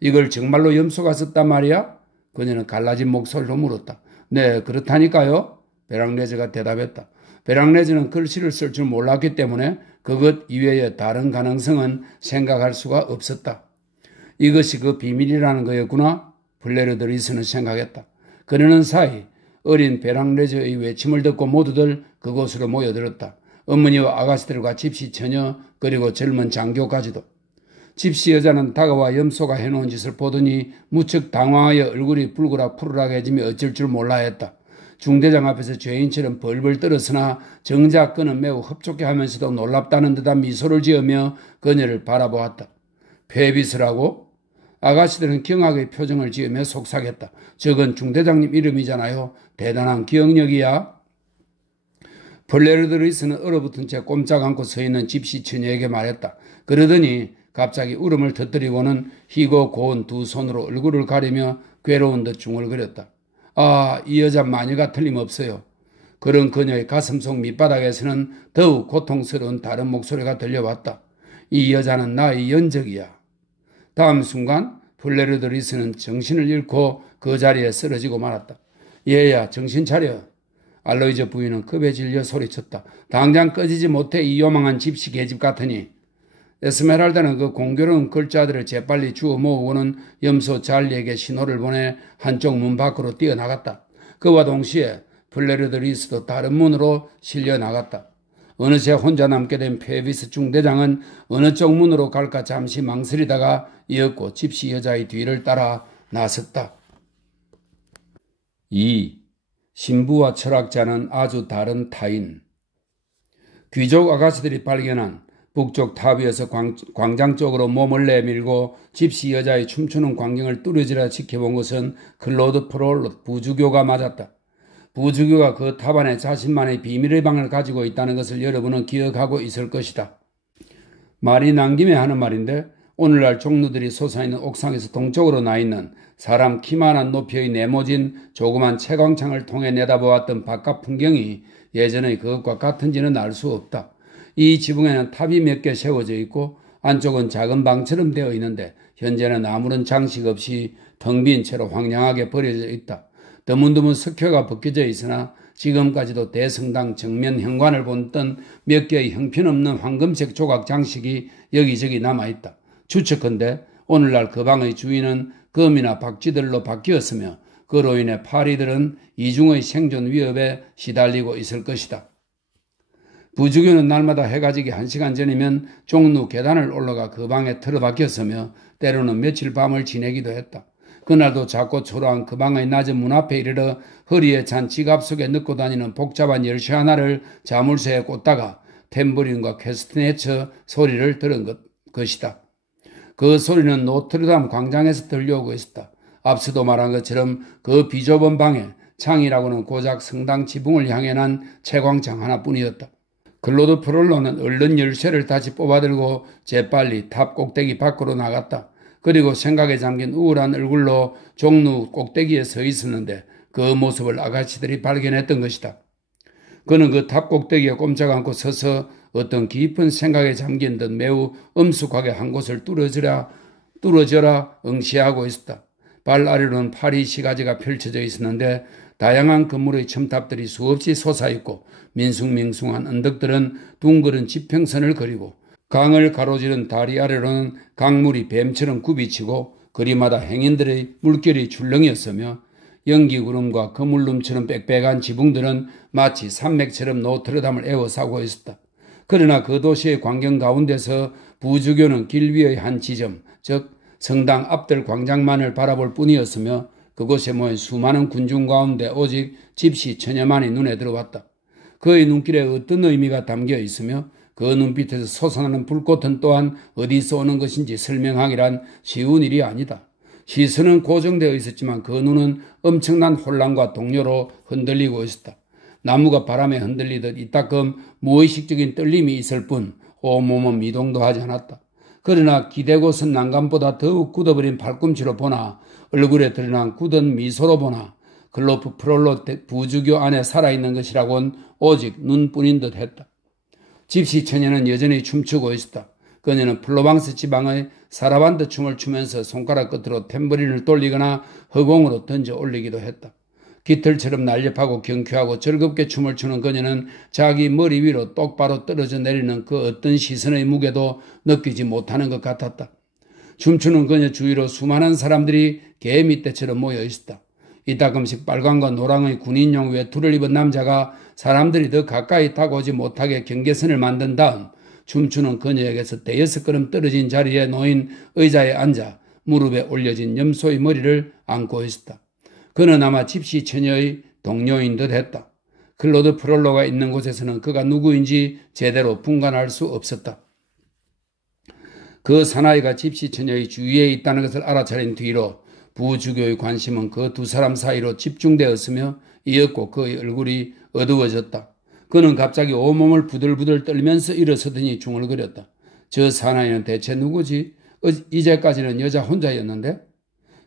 이걸 정말로 염소가 썼단 말이야? 그녀는 갈라진 목소리로 물었다. 네, 그렇다니까요. 베랑레즈가 대답했다. 베랑레즈는 글씨를 쓸 줄 몰랐기 때문에 그것 이외의 다른 가능성은 생각할 수가 없었다. 이것이 그 비밀이라는 거였구나. 블레르드 리스는 생각했다. 그러는 사이 어린 베랑레즈의 외침을 듣고 모두들 그곳으로 모여들었다. 어머니와 아가씨들과 집시 처녀 그리고 젊은 장교까지도. 집시 여자는 다가와 염소가 해놓은 짓을 보더니 무척 당황하여 얼굴이 푸르락해지며 어쩔 줄 몰라 했다. 중대장 앞에서 죄인처럼 벌벌 떨었으나 정작 그는 매우 흡족해 하면서도 놀랍다는 듯한 미소를 지으며 그녀를 바라보았다. 페비스라고? 아가씨들은 경악의 표정을 지으며 속삭였다. 저건 중대장님 이름이잖아요. 대단한 기억력이야. 블레르드 리스는 얼어붙은 채 꼼짝 않고 서 있는 집시 처녀에게 말했다. 그러더니 갑자기 울음을 터뜨리고는 희고 고운 두 손으로 얼굴을 가리며 괴로운 듯 중얼거렸다. 아, 이 여자 마녀가 틀림없어요. 그런 그녀의 가슴속 밑바닥에서는 더욱 고통스러운 다른 목소리가 들려왔다. 이 여자는 나의 연적이야. 다음 순간 블레르드 리스는 정신을 잃고 그 자리에 쓰러지고 말았다. 얘야, 정신 차려. 알로이즈 부인은 급에 질려 소리쳤다. 당장 꺼지지 못해 이 요망한 집시 계집 같으니. 에스메랄다는 그 공교로운 글자들을 재빨리 주워 모으고는 염소 잘리에게 신호를 보내 한쪽 문 밖으로 뛰어나갔다. 그와 동시에 블레르드 리스도 다른 문으로 실려 나갔다. 어느새 혼자 남게 된 페비스 중대장은 어느 쪽 문으로 갈까 잠시 망설이다가 이었고 집시 여자의 뒤를 따라 나섰다. 2. 신부와 철학자는 아주 다른 타인. 귀족 아가씨들이 발견한 북쪽 탑 위에서 광장 쪽으로 몸을 내밀고 집시 여자의 춤추는 광경을 뚜렷이라 지켜본 것은 클로드 프롤로 부주교가 맞았다. 부주교가 그 탑 안에 자신만의 비밀의 방을 가지고 있다는 것을 여러분은 기억하고 있을 것이다. 말이 난 김에 하는 말인데 오늘날 종로들이 솟아있는 옥상에서 동쪽으로 나있는 사람 키만한 높이의 네모진 조그만 채광창을 통해 내다보았던 바깥 풍경이 예전의 그것과 같은지는 알 수 없다. 이 지붕에는 탑이 몇 개 세워져 있고 안쪽은 작은 방처럼 되어 있는데 현재는 아무런 장식 없이 텅 빈 채로 황량하게 버려져 있다. 드문드문 석회가 벗겨져 있으나 지금까지도 대성당 정면 현관을 본던 몇 개의 형편없는 황금색 조각 장식이 여기저기 남아있다. 추측컨대 오늘날 그 방의 주인은 검이나 박쥐들로 바뀌었으며 그로 인해 파리들은 이중의 생존 위협에 시달리고 있을 것이다. 부주교는 날마다 해가 지기 1시간 전이면 종로 계단을 올라가 그 방에 틀어박혔으며 때로는 며칠 밤을 지내기도 했다. 그날도 작고 초라한 그 방의 낮은 문 앞에 이르러 허리에 찬 지갑 속에 넣고 다니는 복잡한 열쇠 하나를 자물쇠에 꽂다가 탬버린과 캐스트네처 소리를 들은 것이다. 그 소리는 노트르담 광장에서 들려오고 있었다. 앞서도 말한 것처럼 그 비좁은 방에 창이라고는 고작 성당 지붕을 향해 난 채광창 하나뿐이었다. 클로드 프롤로는 얼른 열쇠를 다시 뽑아들고 재빨리 탑 꼭대기 밖으로 나갔다. 그리고 생각에 잠긴 우울한 얼굴로 종로 꼭대기에 서 있었는데 그 모습을 아가씨들이 발견했던 것이다. 그는 그 탑 꼭대기에 꼼짝 않고 서서 어떤 깊은 생각에 잠긴 듯 매우 엄숙하게 한 곳을 뚫어져라 응시하고 있었다. 발 아래로는 파리 시가지가 펼쳐져 있었는데 다양한 건물의 첨탑들이 수없이 솟아있고 민숭맹숭한 언덕들은 둥그런 지평선을 그리고 강을 가로지른 다리 아래로는 강물이 뱀처럼 굽이치고 거리마다 행인들의 물결이 출렁이었으며 연기구름과 그물름처럼 빽빽한 지붕들은 마치 산맥처럼 노트르담을 에워싸고 있었다. 그러나 그 도시의 광경 가운데서 부주교는 길 위의 한 지점, 즉 성당 앞들 광장만을 바라볼 뿐이었으며 그곳에 모인 수많은 군중 가운데 오직 집시 처녀만이 눈에 들어왔다. 그의 눈길에 어떤 의미가 담겨 있으며 그 눈빛에서 솟아나는 불꽃은 또한 어디서 오는 것인지 설명하기란 쉬운 일이 아니다. 시선은 고정되어 있었지만 그 눈은 엄청난 혼란과 동요로 흔들리고 있었다. 나무가 바람에 흔들리듯 이따금 무의식적인 떨림이 있을 뿐 온몸은 미동도 하지 않았다. 그러나 기대고 선 난간보다 더욱 굳어버린 발꿈치로 보나 얼굴에 드러난 굳은 미소로 보나 클로프 프롤로 부주교 안에 살아있는 것이라곤 오직 눈뿐인 듯 했다. 집시 처녀는 여전히 춤추고 있었다. 그녀는 플로방스 지방의 사라반드 춤을 추면서 손가락 끝으로 탬버린을 돌리거나 허공으로 던져 올리기도 했다. 깃털처럼 날렵하고 경쾌하고 즐겁게 춤을 추는 그녀는 자기 머리 위로 똑바로 떨어져 내리는 그 어떤 시선의 무게도 느끼지 못하는 것 같았다. 춤추는 그녀 주위로 수많은 사람들이 개 밑대처럼 모여 있었다. 이따금씩 빨강과 노랑의 군인용 외투를 입은 남자가 사람들이 더 가까이 다가오지 못하게 경계선을 만든 다음 춤추는 그녀에게서 대여섯 걸음 떨어진 자리에 놓인 의자에 앉아 무릎에 올려진 염소의 머리를 안고 있었다. 그는 아마 집시 처녀의 동료인 듯 했다. 클로드 프롤로가 있는 곳에서는 그가 누구인지 제대로 분간할 수 없었다. 그 사나이가 집시 처녀의 주위에 있다는 것을 알아차린 뒤로 부주교의 관심은 그 두 사람 사이로 집중되었으며 이었고 그의 얼굴이 어두워졌다. 그는 갑자기 온몸을 부들부들 떨면서 일어서더니 중얼거렸다. 저 사나이는 대체 누구지? 이제까지는 여자 혼자였는데?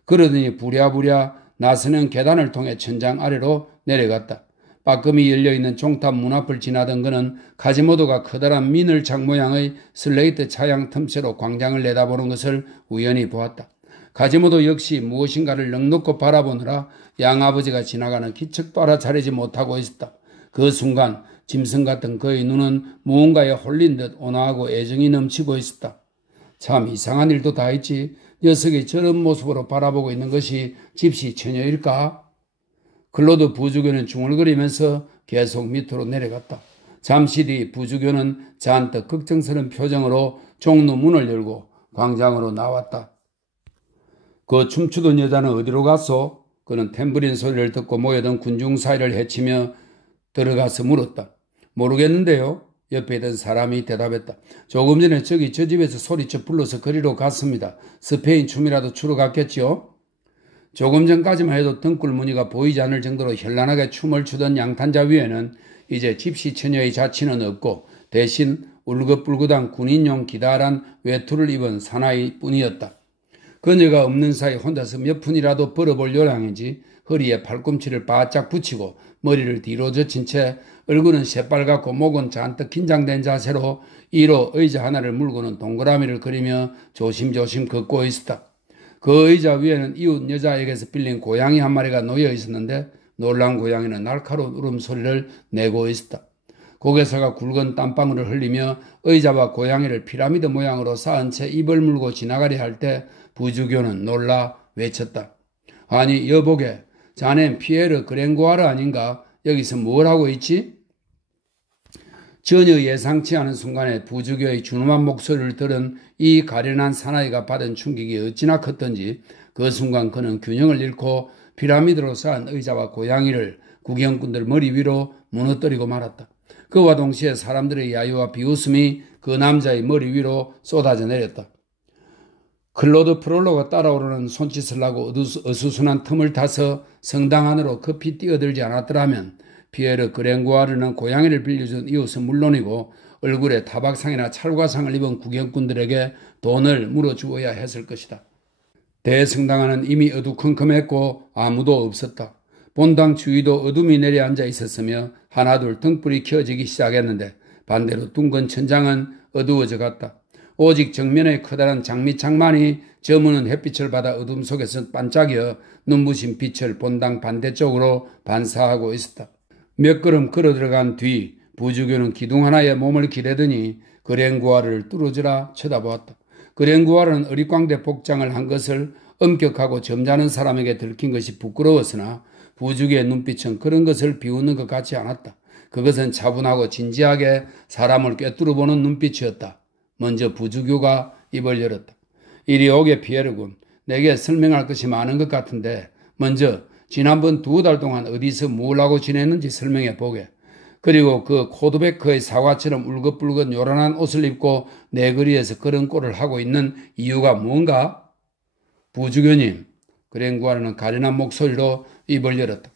그러더니 부랴부랴 나서는 계단을 통해 천장 아래로 내려갔다. 빠끔히 열려있는 종탑 문 앞을 지나던 그는 카지모도가 커다란 미늘창 모양의 슬레이트 차양 틈새로 광장을 내다보는 것을 우연히 보았다. 카지모도 역시 무엇인가를 넋놓고 바라보느라 양아버지가 지나가는 기척도 알아차리지 못하고 있었다. 그 순간 짐승 같은 그의 눈은 무언가에 홀린 듯 온화하고 애정이 넘치고 있었다. 참 이상한 일도 다 있지. 녀석이 저런 모습으로 바라보고 있는 것이 집시 처녀일까? 클로드 부주교는 중얼거리면서 계속 밑으로 내려갔다. 잠시 뒤 부주교는 잔뜩 걱정스러운 표정으로 종로 문을 열고 광장으로 나왔다. 그 춤추던 여자는 어디로 갔소? 그는 탬브린 소리를 듣고 모여든 군중 사이를 헤치며 들어가서 물었다. 모르겠는데요. 옆에 있던 사람이 대답했다. 조금 전에 저기 저 집에서 소리쳐 불러서 거리로 갔습니다. 스페인 춤이라도 추러 갔겠지요? 조금 전까지만 해도 등불 무늬가 보이지 않을 정도로 현란하게 춤을 추던 양탄자 위에는 이제 집시 처녀의 자취는 없고 대신 울긋불긋한 군인용 기다란 외투를 입은 사나이 뿐이었다. 그녀가 없는 사이 혼자서 몇 푼이라도 벌어볼 요량인지 허리에 팔꿈치를 바짝 붙이고 머리를 뒤로 젖힌 채 얼굴은 새빨갛고 목은 잔뜩 긴장된 자세로 이로 의자 하나를 물고는 동그라미를 그리며 조심조심 걷고 있었다. 그 의자 위에는 이웃 여자에게서 빌린 고양이 한 마리가 놓여 있었는데 놀란 고양이는 날카로운 울음소리를 내고 있었다. 고개사가 굵은 땀방울을 흘리며 의자와 고양이를 피라미드 모양으로 쌓은 채 입을 물고 지나가려 할 때 부주교는 놀라 외쳤다. 아니 여보게, 자넨 피에르 그랭고아르 아닌가? 여기서 뭘 하고 있지? 전혀 예상치 않은 순간에 부주교의 준엄한 목소리를 들은 이 가련한 사나이가 받은 충격이 어찌나 컸던지 그 순간 그는 균형을 잃고 피라미드로 쌓은 의자와 고양이를 구경꾼들 머리 위로 무너뜨리고 말았다. 그와 동시에 사람들의 야유와 비웃음이 그 남자의 머리 위로 쏟아져 내렸다. 클로드 프롤로가 따라오르는 손짓을 하고 어수선한 틈을 타서 성당 안으로 급히 뛰어들지 않았더라면 피에르 그랭고아르는 고양이를 빌려준 이웃은 물론이고 얼굴에 타박상이나 찰과상을 입은 구경꾼들에게 돈을 물어주어야 했을 것이다. 대성당 안은 이미 어두컴컴했고 아무도 없었다. 본당 주위도 어둠이 내려앉아 있었으며 하나둘 등불이 켜지기 시작했는데 반대로 둥근 천장은 어두워져 갔다. 오직 정면의 커다란 장미창만이 저무는 햇빛을 받아 어둠 속에서 반짝여 눈부신 빛을 본당 반대쪽으로 반사하고 있었다. 몇 걸음 걸어 들어간 뒤 부주교는 기둥 하나에 몸을 기대더니 그랭고아르를 뚫어져라 쳐다보았다. 그랭고아르는 어릿광대 복장을 한 것을 엄격하고 점잖은 사람에게 들킨 것이 부끄러웠으나 부주교의 눈빛은 그런 것을 비웃는 것 같지 않았다. 그것은 차분하고 진지하게 사람을 꿰뚫어보는 눈빛이었다. 먼저 부주교가 입을 열었다. 이리 오게 피에르군. 내게 설명할 것이 많은 것 같은데 먼저 지난번 2달 동안 어디서 뭘 하고 지냈는지 설명해 보게. 그리고 그 코드베커의 사과처럼 울긋불긋 요란한 옷을 입고 내 거리에서 그런 꼴을 하고 있는 이유가 뭔가? 부주교님, 그랭고아르는 가련한 목소리로 입을 열었다.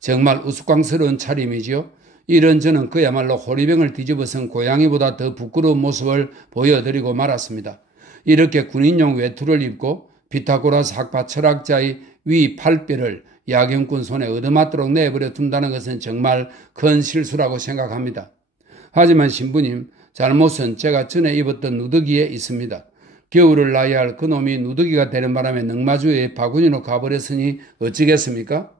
정말 우스꽝스러운 차림이지요. 이런저는 그야말로 호리병을 뒤집어선 고양이보다 더 부끄러운 모습을 보여드리고 말았습니다. 이렇게 군인용 외투를 입고 피타고라스 학파 철학자의 위 팔뼈를 야경꾼 손에 얻어맞도록 내버려 둔다는 것은 정말 큰 실수라고 생각합니다. 하지만 신부님, 잘못은 제가 전에 입었던 누더기에 있습니다. 겨울을 나야 할 그놈이 누더기가 되는 바람에 넉마주에 바구니로 가버렸으니 어찌겠습니까?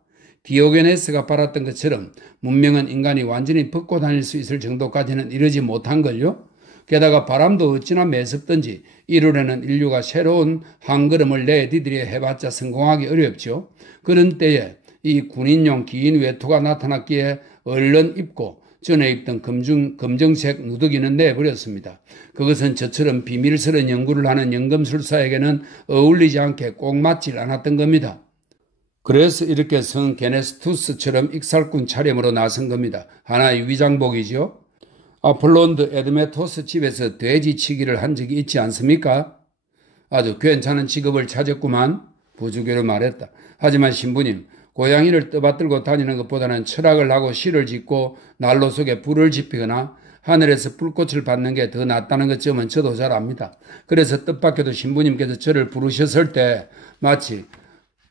디오게네스가 바랐던 것처럼 문명은 인간이 완전히 벗고 다닐 수 있을 정도까지는 이르지 못한걸요. 게다가 바람도 어찌나 매섭던지 1월에는 인류가 새로운 한 걸음을 내디디려 해봤자 성공하기 어렵죠. 그런 때에 이 군인용 긴 외투가 나타났기에 얼른 입고 전에 입던 검정색 누더기는 내버렸습니다. 그것은 저처럼 비밀스러운 연구를 하는 연금술사에게는 어울리지 않게 꼭 맞질 않았던 겁니다. 그래서 이렇게 성 게네스투스처럼 익살꾼 차림으로 나선 겁니다. 하나의 위장복이지요. 아폴론드 에드메토스 집에서 돼지치기를 한 적이 있지 않습니까? 아주 괜찮은 직업을 찾았구만. 부주교로 말했다. 하지만 신부님, 고양이를 떠받들고 다니는 것보다는 철학을 하고 시를 짓고 난로 속에 불을 지피거나 하늘에서 불꽃을 받는 게 더 낫다는 것쯤은 저도 잘 압니다. 그래서 뜻밖에도 신부님께서 저를 부르셨을 때 마치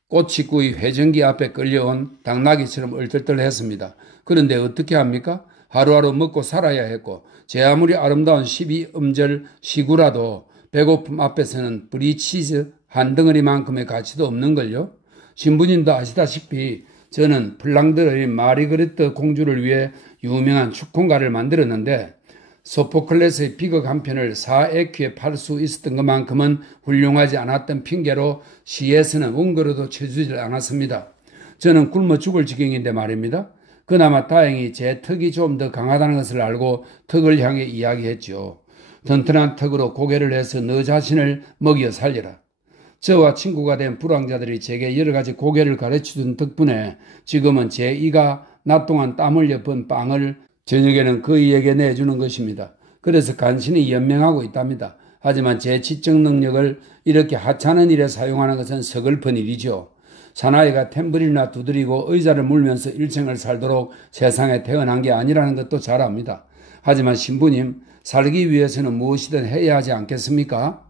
꽃치구의 회전기 앞에 끌려온 당나귀처럼 얼떨떨했습니다. 그런데 어떻게 합니까? 하루하루 먹고 살아야 했고 제 아무리 아름다운 12음절 시구라도 배고픔 앞에서는 브리치즈 한 덩어리만큼의 가치도 없는걸요. 신부님도 아시다시피 저는 플랑드의 마리그레트 공주를 위해 유명한 축콩가를 만들었는데 소포클레스의 비극 한 편을 4에큐에 팔 수 있었던 것만큼은 훌륭하지 않았던 핑계로 시에서는 원고로도 쳐주질 않았습니다. 저는 굶어 죽을 지경인데 말입니다. 그나마 다행히 제 턱이 좀 더 강하다는 것을 알고 턱을 향해 이야기했죠. 튼튼한 턱으로 고개를 해서 너 자신을 먹여 살려라. 저와 친구가 된 불황자들이 제게 여러 가지 고개를 가르쳐준 덕분에 지금은 제 이가 낮 동안 땀 흘려 번 빵을 저녁에는 그이에게 내주는 것입니다. 그래서 간신히 연명하고 있답니다. 하지만 제 지적 능력을 이렇게 하찮은 일에 사용하는 것은 서글픈 일이죠. 사나이가 탬버린이나 두드리고 의자를 물면서 일생을 살도록 세상에 태어난 게 아니라는 것도 잘 압니다. 하지만 신부님, 살기 위해서는 무엇이든 해야 하지 않겠습니까?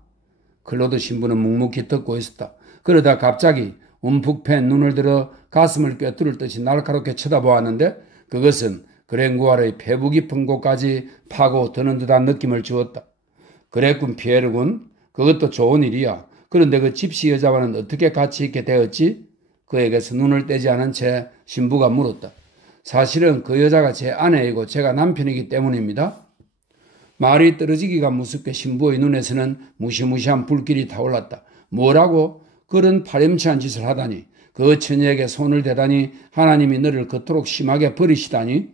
클로드 신부는 묵묵히 듣고 있었다. 그러다 갑자기 움푹 팬 눈을 들어 가슴을 꿰뚫을 듯이 날카롭게 쳐다보았는데 그것은 그랭구알의 폐부 깊은 곳까지 파고 드는 듯한 느낌을 주었다. 그랬군 피에르군. 그것도 좋은 일이야. 그런데 그 집시 여자와는 어떻게 같이 있게 되었지? 그에게서 눈을 떼지 않은 채 신부가 물었다. 사실은 그 여자가 제 아내이고 제가 남편이기 때문입니다. 말이 떨어지기가 무섭게 신부의 눈에서는 무시무시한 불길이 타올랐다. 뭐라고? 그런 파렴치한 짓을 하다니. 그 처녀에게 손을 대다니 하나님이 너를 그토록 심하게 버리시다니.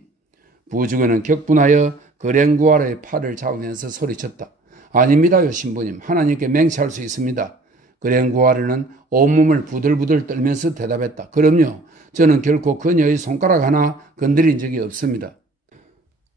부주교는 격분하여 그랭구알의 팔을 잡으면서 소리쳤다. 아닙니다요 신부님. 하나님께 맹세할 수 있습니다. 그랭구알은 온몸을 부들부들 떨면서 대답했다. 그럼요. 저는 결코 그녀의 손가락 하나 건드린 적이 없습니다.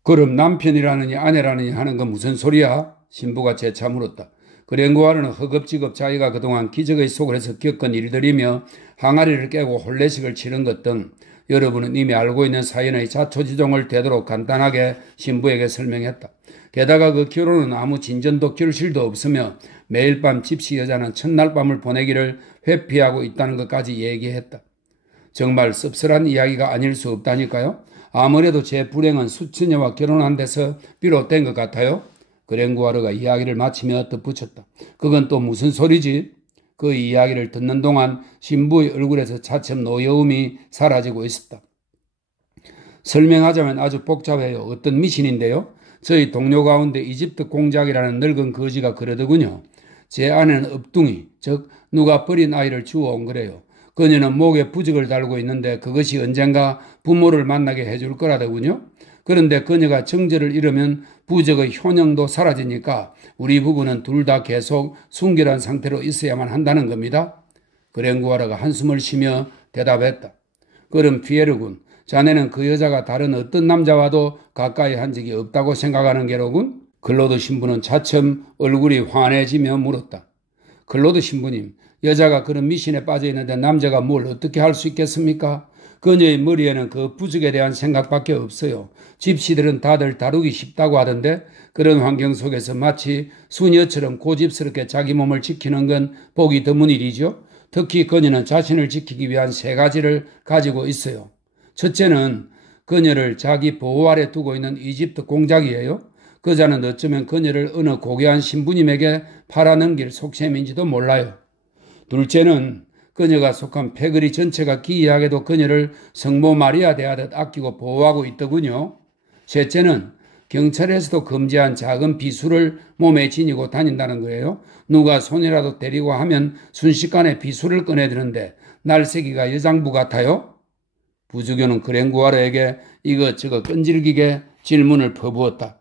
그럼 남편이라느니 아내라느니 하는 건 무슨 소리야? 신부가 재차 물었다. 그랭구알은 허겁지겁 자기가 그동안 기적의 속에서 겪은 일들이며 항아리를 깨고 혼례식을 치른 것 등 여러분은 이미 알고 있는 사연의 자초지종을 되도록 간단하게 신부에게 설명했다. 게다가 그 결혼은 아무 진전도 결실도 없으며 매일 밤 집시 여자는 첫날 밤을 보내기를 회피하고 있다는 것까지 얘기했다. 정말 씁쓸한 이야기가 아닐 수 없다니까요. 아무래도 제 불행은 수처녀와 결혼한 데서 비롯된 것 같아요. 그랭구아르가 이야기를 마치며 덧붙였다. 그건 또 무슨 소리지? 그 이야기를 듣는 동안 신부의 얼굴에서 차츰 노여움이 사라지고 있었다. 설명하자면 아주 복잡해요. 어떤 미신인데요. 저희 동료 가운데 이집트 공작이라는 늙은 거지가 그러더군요. 제 아내는 읍둥이, 즉 누가 버린 아이를 주워온 거래요. 그녀는 목에 부적을 달고 있는데 그것이 언젠가 부모를 만나게 해줄 거라더군요. 그런데 그녀가 정절을 잃으면 부적의 효능도 사라지니까 우리 부부는 둘 다 계속 순결한 상태로 있어야만 한다는 겁니다. 그랭구아르가 한숨을 쉬며 대답했다. 그럼 피에르군, 자네는 그 여자가 다른 어떤 남자와도 가까이 한 적이 없다고 생각하는 게로군? 클로드 신부는 차츰 얼굴이 환해지며 물었다. 클로드 신부님, 여자가 그런 미신에 빠져 있는데 남자가 뭘 어떻게 할 수 있겠습니까? 그녀의 머리에는 그 부적에 대한 생각밖에 없어요. 집시들은 다들 다루기 쉽다고 하던데 그런 환경 속에서 마치 수녀처럼 고집스럽게 자기 몸을 지키는 건 보기 드문 일이죠. 특히 그녀는 자신을 지키기 위한 세 가지를 가지고 있어요. 첫째는 그녀를 자기 보호 아래 두고 있는 이집트 공작이에요. 그 자는 어쩌면 그녀를 어느 고귀한 신부님에게 팔아넘길 속셈인지도 몰라요. 둘째는 그녀가 속한 패거리 전체가 기이하게도 그녀를 성모 마리아 대하듯 아끼고 보호하고 있더군요. 셋째는 경찰에서도 금지한 작은 비수를 몸에 지니고 다닌다는 거예요. 누가 손이라도 때리고 하면 순식간에 비수를 꺼내드는데 날쌔기가 여장부 같아요? 부주교는 그랭구아르에게 이것저것 끈질기게 질문을 퍼부었다.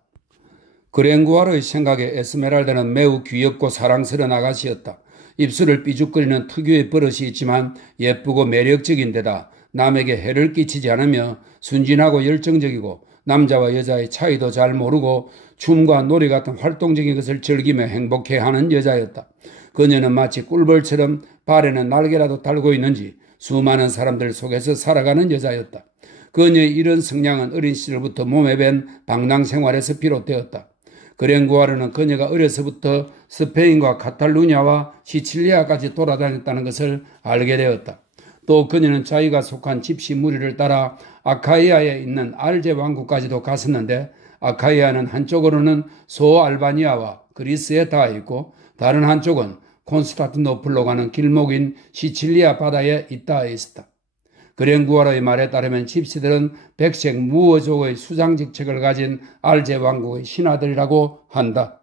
그랭구아르의 생각에 에스메랄다는 매우 귀엽고 사랑스러운 아가씨였다. 입술을 삐죽거리는 특유의 버릇이 있지만 예쁘고 매력적인 데다 남에게 해를 끼치지 않으며 순진하고 열정적이고 남자와 여자의 차이도 잘 모르고 춤과 노래 같은 활동적인 것을 즐기며 행복해하는 여자였다. 그녀는 마치 꿀벌처럼 발에는 날개라도 달고 있는지 수많은 사람들 속에서 살아가는 여자였다. 그녀의 이런 성향은 어린 시절부터 몸에 밴 방랑 생활에서 비롯되었다. 그랭구아르는 그녀가 어려서부터 스페인과 카탈루냐와 시칠리아까지 돌아다녔다는 것을 알게 되었다. 또 그녀는 자기가 속한 집시 무리를 따라 아카이아에 있는 알제 왕국까지도 갔었는데 아카이아는 한쪽으로는 소알바니아와 그리스에 닿아 있고 다른 한쪽은 콘스탄티노플로 가는 길목인 시칠리아 바다에 있다 있었다. 그랭구아르의 말에 따르면 집시들은 백색 무어족의 수장직책을 가진 알제 왕국의 신하들이라고 한다.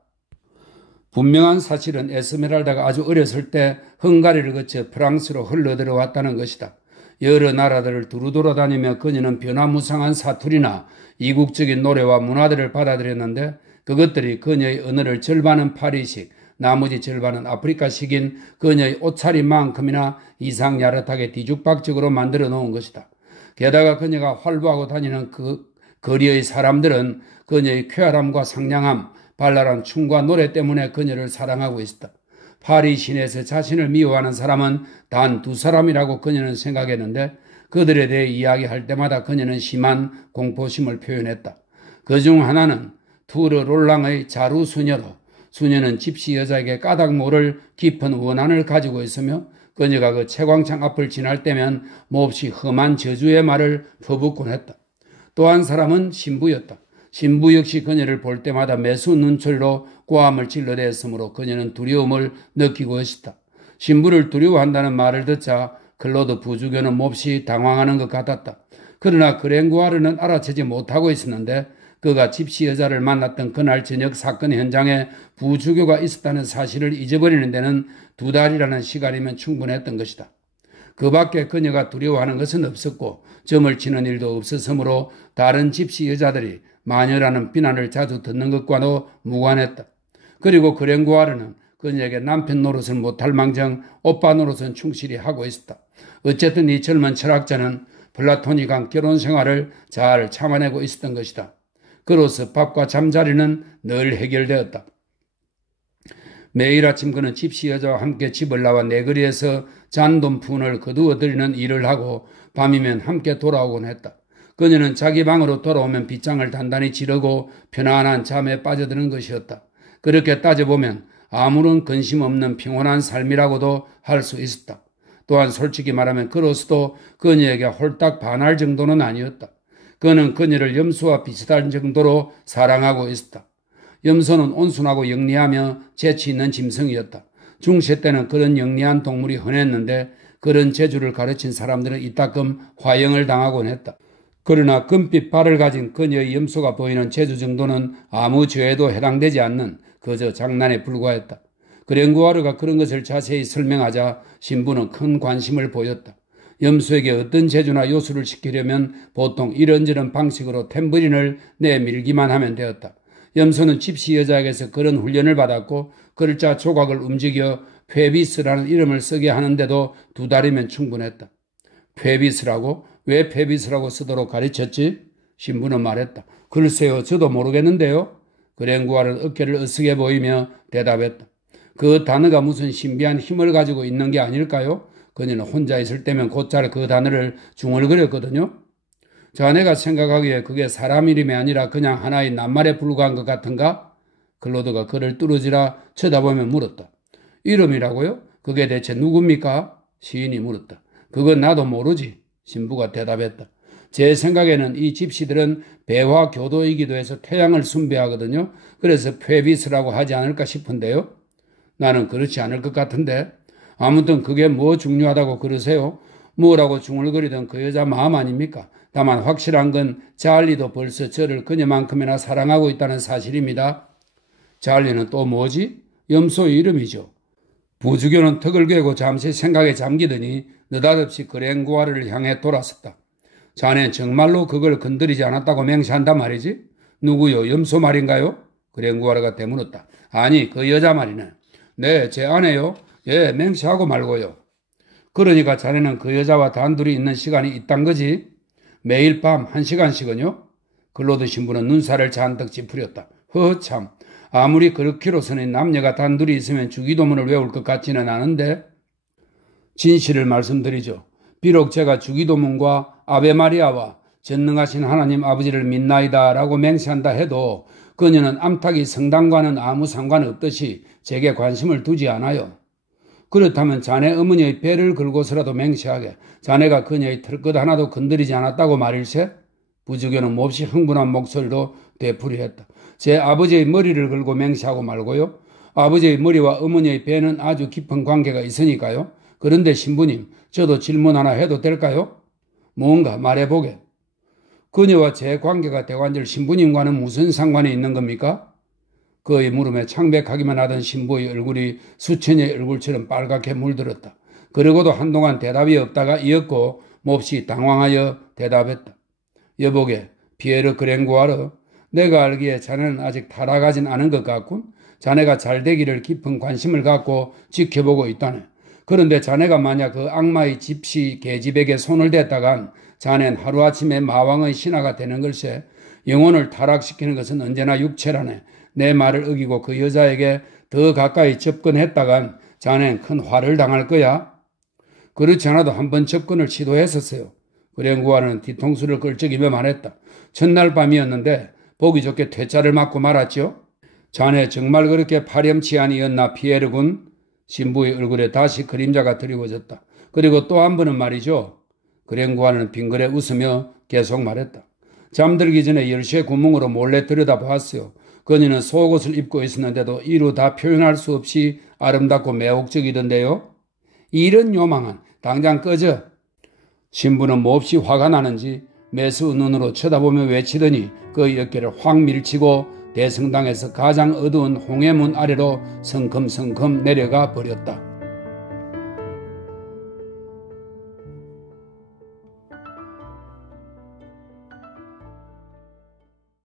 분명한 사실은 에스메랄다가 아주 어렸을 때 헝가리를 거쳐 프랑스로 흘러들어왔다는 것이다. 여러 나라들을 두루 돌아다니며 그녀는 변화무쌍한 사투리나 이국적인 노래와 문화들을 받아들였는데 그것들이 그녀의 언어를 절반은 파리식, 나머지 절반은 아프리카식인 그녀의 옷차림만큼이나 이상야릇하게 뒤죽박죽으로 만들어 놓은 것이다. 게다가 그녀가 활보하고 다니는 그 거리의 사람들은 그녀의 쾌활함과 상냥함, 발랄한 춤과 노래 때문에 그녀를 사랑하고 있었다. 파리 시내에서 자신을 미워하는 사람은 단 2사람이라고 그녀는 생각했는데 그들에 대해 이야기할 때마다 그녀는 심한 공포심을 표현했다. 그중 하나는 투르 롤랑의 자루 수녀로, 수녀는 집시 여자에게 까닭 모를 깊은 원한을 가지고 있으며 그녀가 그 채광창 앞을 지날 때면 몹시 험한 저주의 말을 퍼붓곤 했다. 또 한 사람은 신부였다. 신부 역시 그녀를 볼 때마다 매수 눈초리로 고함을 질러댔으므로 그녀는 두려움을 느끼고 있었다. 신부를 두려워한다는 말을 듣자 클로드 부주교는 몹시 당황하는 것 같았다. 그러나 그랭구아르는 알아채지 못하고 있었는데 그가 집시 여자를 만났던 그날 저녁 사건 현장에 부주교가 있었다는 사실을 잊어버리는 데는 2달이라는 시간이면 충분했던 것이다. 그 밖에 그녀가 두려워하는 것은 없었고 점을 치는 일도 없었으므로 다른 집시 여자들이 마녀라는 비난을 자주 듣는 것과도 무관했다. 그리고 그랭구아르는 그녀에게 남편 노릇을 못할 망정 오빠 노릇은 충실히 하고 있었다. 어쨌든 이 젊은 철학자는 플라토닉한 결혼 생활을 잘 참아내고 있었던 것이다. 그로써 밥과 잠자리는 늘 해결되었다. 매일 아침 그는 집시 여자와 함께 집을 나와 내거리에서 잔돈푼을 거두어들이는 일을 하고 밤이면 함께 돌아오곤 했다. 그녀는 자기 방으로 돌아오면 빗장을 단단히 지르고 편안한 잠에 빠져드는 것이었다. 그렇게 따져보면 아무런 근심 없는 평온한 삶이라고도 할 수 있었다. 또한 솔직히 말하면 그로서도 그녀에게 홀딱 반할 정도는 아니었다. 그는 그녀를 염소와 비슷한 정도로 사랑하고 있었다. 염소는 온순하고 영리하며 재치 있는 짐승이었다. 중세 때는 그런 영리한 동물이 흔했는데 그런 재주를 가르친 사람들은 이따금 화형을 당하곤 했다. 그러나 금빛 발을 가진 그녀의 염소가 보이는 재주 정도는 아무 죄에도 해당되지 않는 그저 장난에 불과했다. 그랭구아르가 그런 것을 자세히 설명하자 신부는 큰 관심을 보였다. 염소에게 어떤 재주나 요술을 시키려면 보통 이런저런 방식으로 탬버린을 내밀기만 하면 되었다. 염소는 집시 여자에게서 그런 훈련을 받았고 글자 조각을 움직여 페비스라는 이름을 쓰게 하는데도 2달이면 충분했다. 페비스라고? 왜 페비스라고 쓰도록 가르쳤지? 신부는 말했다. 글쎄요, 저도 모르겠는데요. 그랭구아르는 어깨를 으쓱해 보이며 대답했다. 그 단어가 무슨 신비한 힘을 가지고 있는 게 아닐까요? 그녀는 혼자 있을 때면 곧잘 그 단어를 중얼거렸거든요. 자네가 생각하기에 그게 사람 이름이 아니라 그냥 하나의 낱말에 불과한 것 같은가? 클로드가 그를 뚫어지라 쳐다보며 물었다. 이름이라고요? 그게 대체 누굽니까? 시인이 물었다. 그건 나도 모르지. 신부가 대답했다. 제 생각에는 이 집시들은 배화 교도이기도 해서 태양을 숭배하거든요. 그래서 페비스라고 하지 않을까 싶은데요. 나는 그렇지 않을 것 같은데. 아무튼 그게 뭐 중요하다고 그러세요? 뭐라고 중얼거리던 그 여자 마음 아닙니까? 다만 확실한 건 잘리도 벌써 저를 그녀만큼이나 사랑하고 있다는 사실입니다. 잘리는 또 뭐지? 염소의 이름이죠. 부주교는 턱을 괴고 잠시 생각에 잠기더니 느닷없이 그랭구아르를 향해 돌아섰다. 자넨 정말로 그걸 건드리지 않았다고 맹세한단 말이지? 누구요? 염소 말인가요? 그랭구아르가 되물었다. 아니, 그 여자 말이네. 네, 제 아내요. 예, 맹세하고 말고요. 그러니까 자네는 그 여자와 단둘이 있는 시간이 있단 거지? 매일 밤 1시간씩은요? 클로드 신부는 눈살을 잔뜩 찌푸렸다. 허참, 아무리 그렇기로서는 남녀가 단둘이 있으면 주기도문을 외울 것 같지는 않은데. 진실을 말씀드리죠. 비록 제가 주기도문과 아베마리아와 전능하신 하나님 아버지를 믿나이다 라고 맹세한다 해도 그녀는 암탉이 성당과는 아무 상관없듯이 제게 관심을 두지 않아요. 그렇다면 자네 어머니의 배를 긁고서라도 맹세하게 자네가 그녀의 털끝 하나도 건드리지 않았다고 말일세? 부주교는 몹시 흥분한 목소리로 되풀이했다. 제 아버지의 머리를 긁고 맹세하고 말고요. 아버지의 머리와 어머니의 배는 아주 깊은 관계가 있으니까요. 그런데 신부님, 저도 질문 하나 해도 될까요? 뭔가 말해보게. 그녀와 제 관계가 대관절 신부님과는 무슨 상관이 있는 겁니까? 그의 물음에 창백하기만 하던 신부의 얼굴이 수천의 얼굴처럼 빨갛게 물들었다. 그러고도 한동안 대답이 없다가 이었고 몹시 당황하여 대답했다. 여보게, 피에르 그랭고아르, 내가 알기에 자네는 아직 타락하진 않은 것 같군. 자네가 잘 되기를 깊은 관심을 갖고 지켜보고 있다네. 그런데 자네가 만약 그 악마의 집시 계집에게 손을 댔다간 자넨 하루아침에 마왕의 신하가 되는 걸세. 영혼을 타락시키는 것은 언제나 육체라네. 내 말을 어기고 그 여자에게 더 가까이 접근했다간 자넨 큰 화를 당할 거야. 그렇지 않아도 한번 접근을 시도했었어요. 그랭고아는 뒤통수를 끌적이며 말했다. 첫날 밤이었는데 보기 좋게 퇴짜를 맞고 말았죠. 자네 정말 그렇게 파렴치한이었나 피에르군? 신부의 얼굴에 다시 그림자가 드리워졌다. 그리고 또 한 번은 말이죠. 그랭고아는 빙그레 웃으며 계속 말했다. 잠들기 전에 열쇠 구멍으로 몰래 들여다보았어요. 그녀는 속옷을 입고 있었는데도 이루 다 표현할 수 없이 아름답고 매혹적이던데요. 이런 요망한, 당장 꺼져. 신부는 몹시 화가 나는지 매수 눈으로 쳐다보며 외치더니 그 어깨를 확 밀치고 대성당에서 가장 어두운 홍해문 아래로 성큼성큼 내려가 버렸다.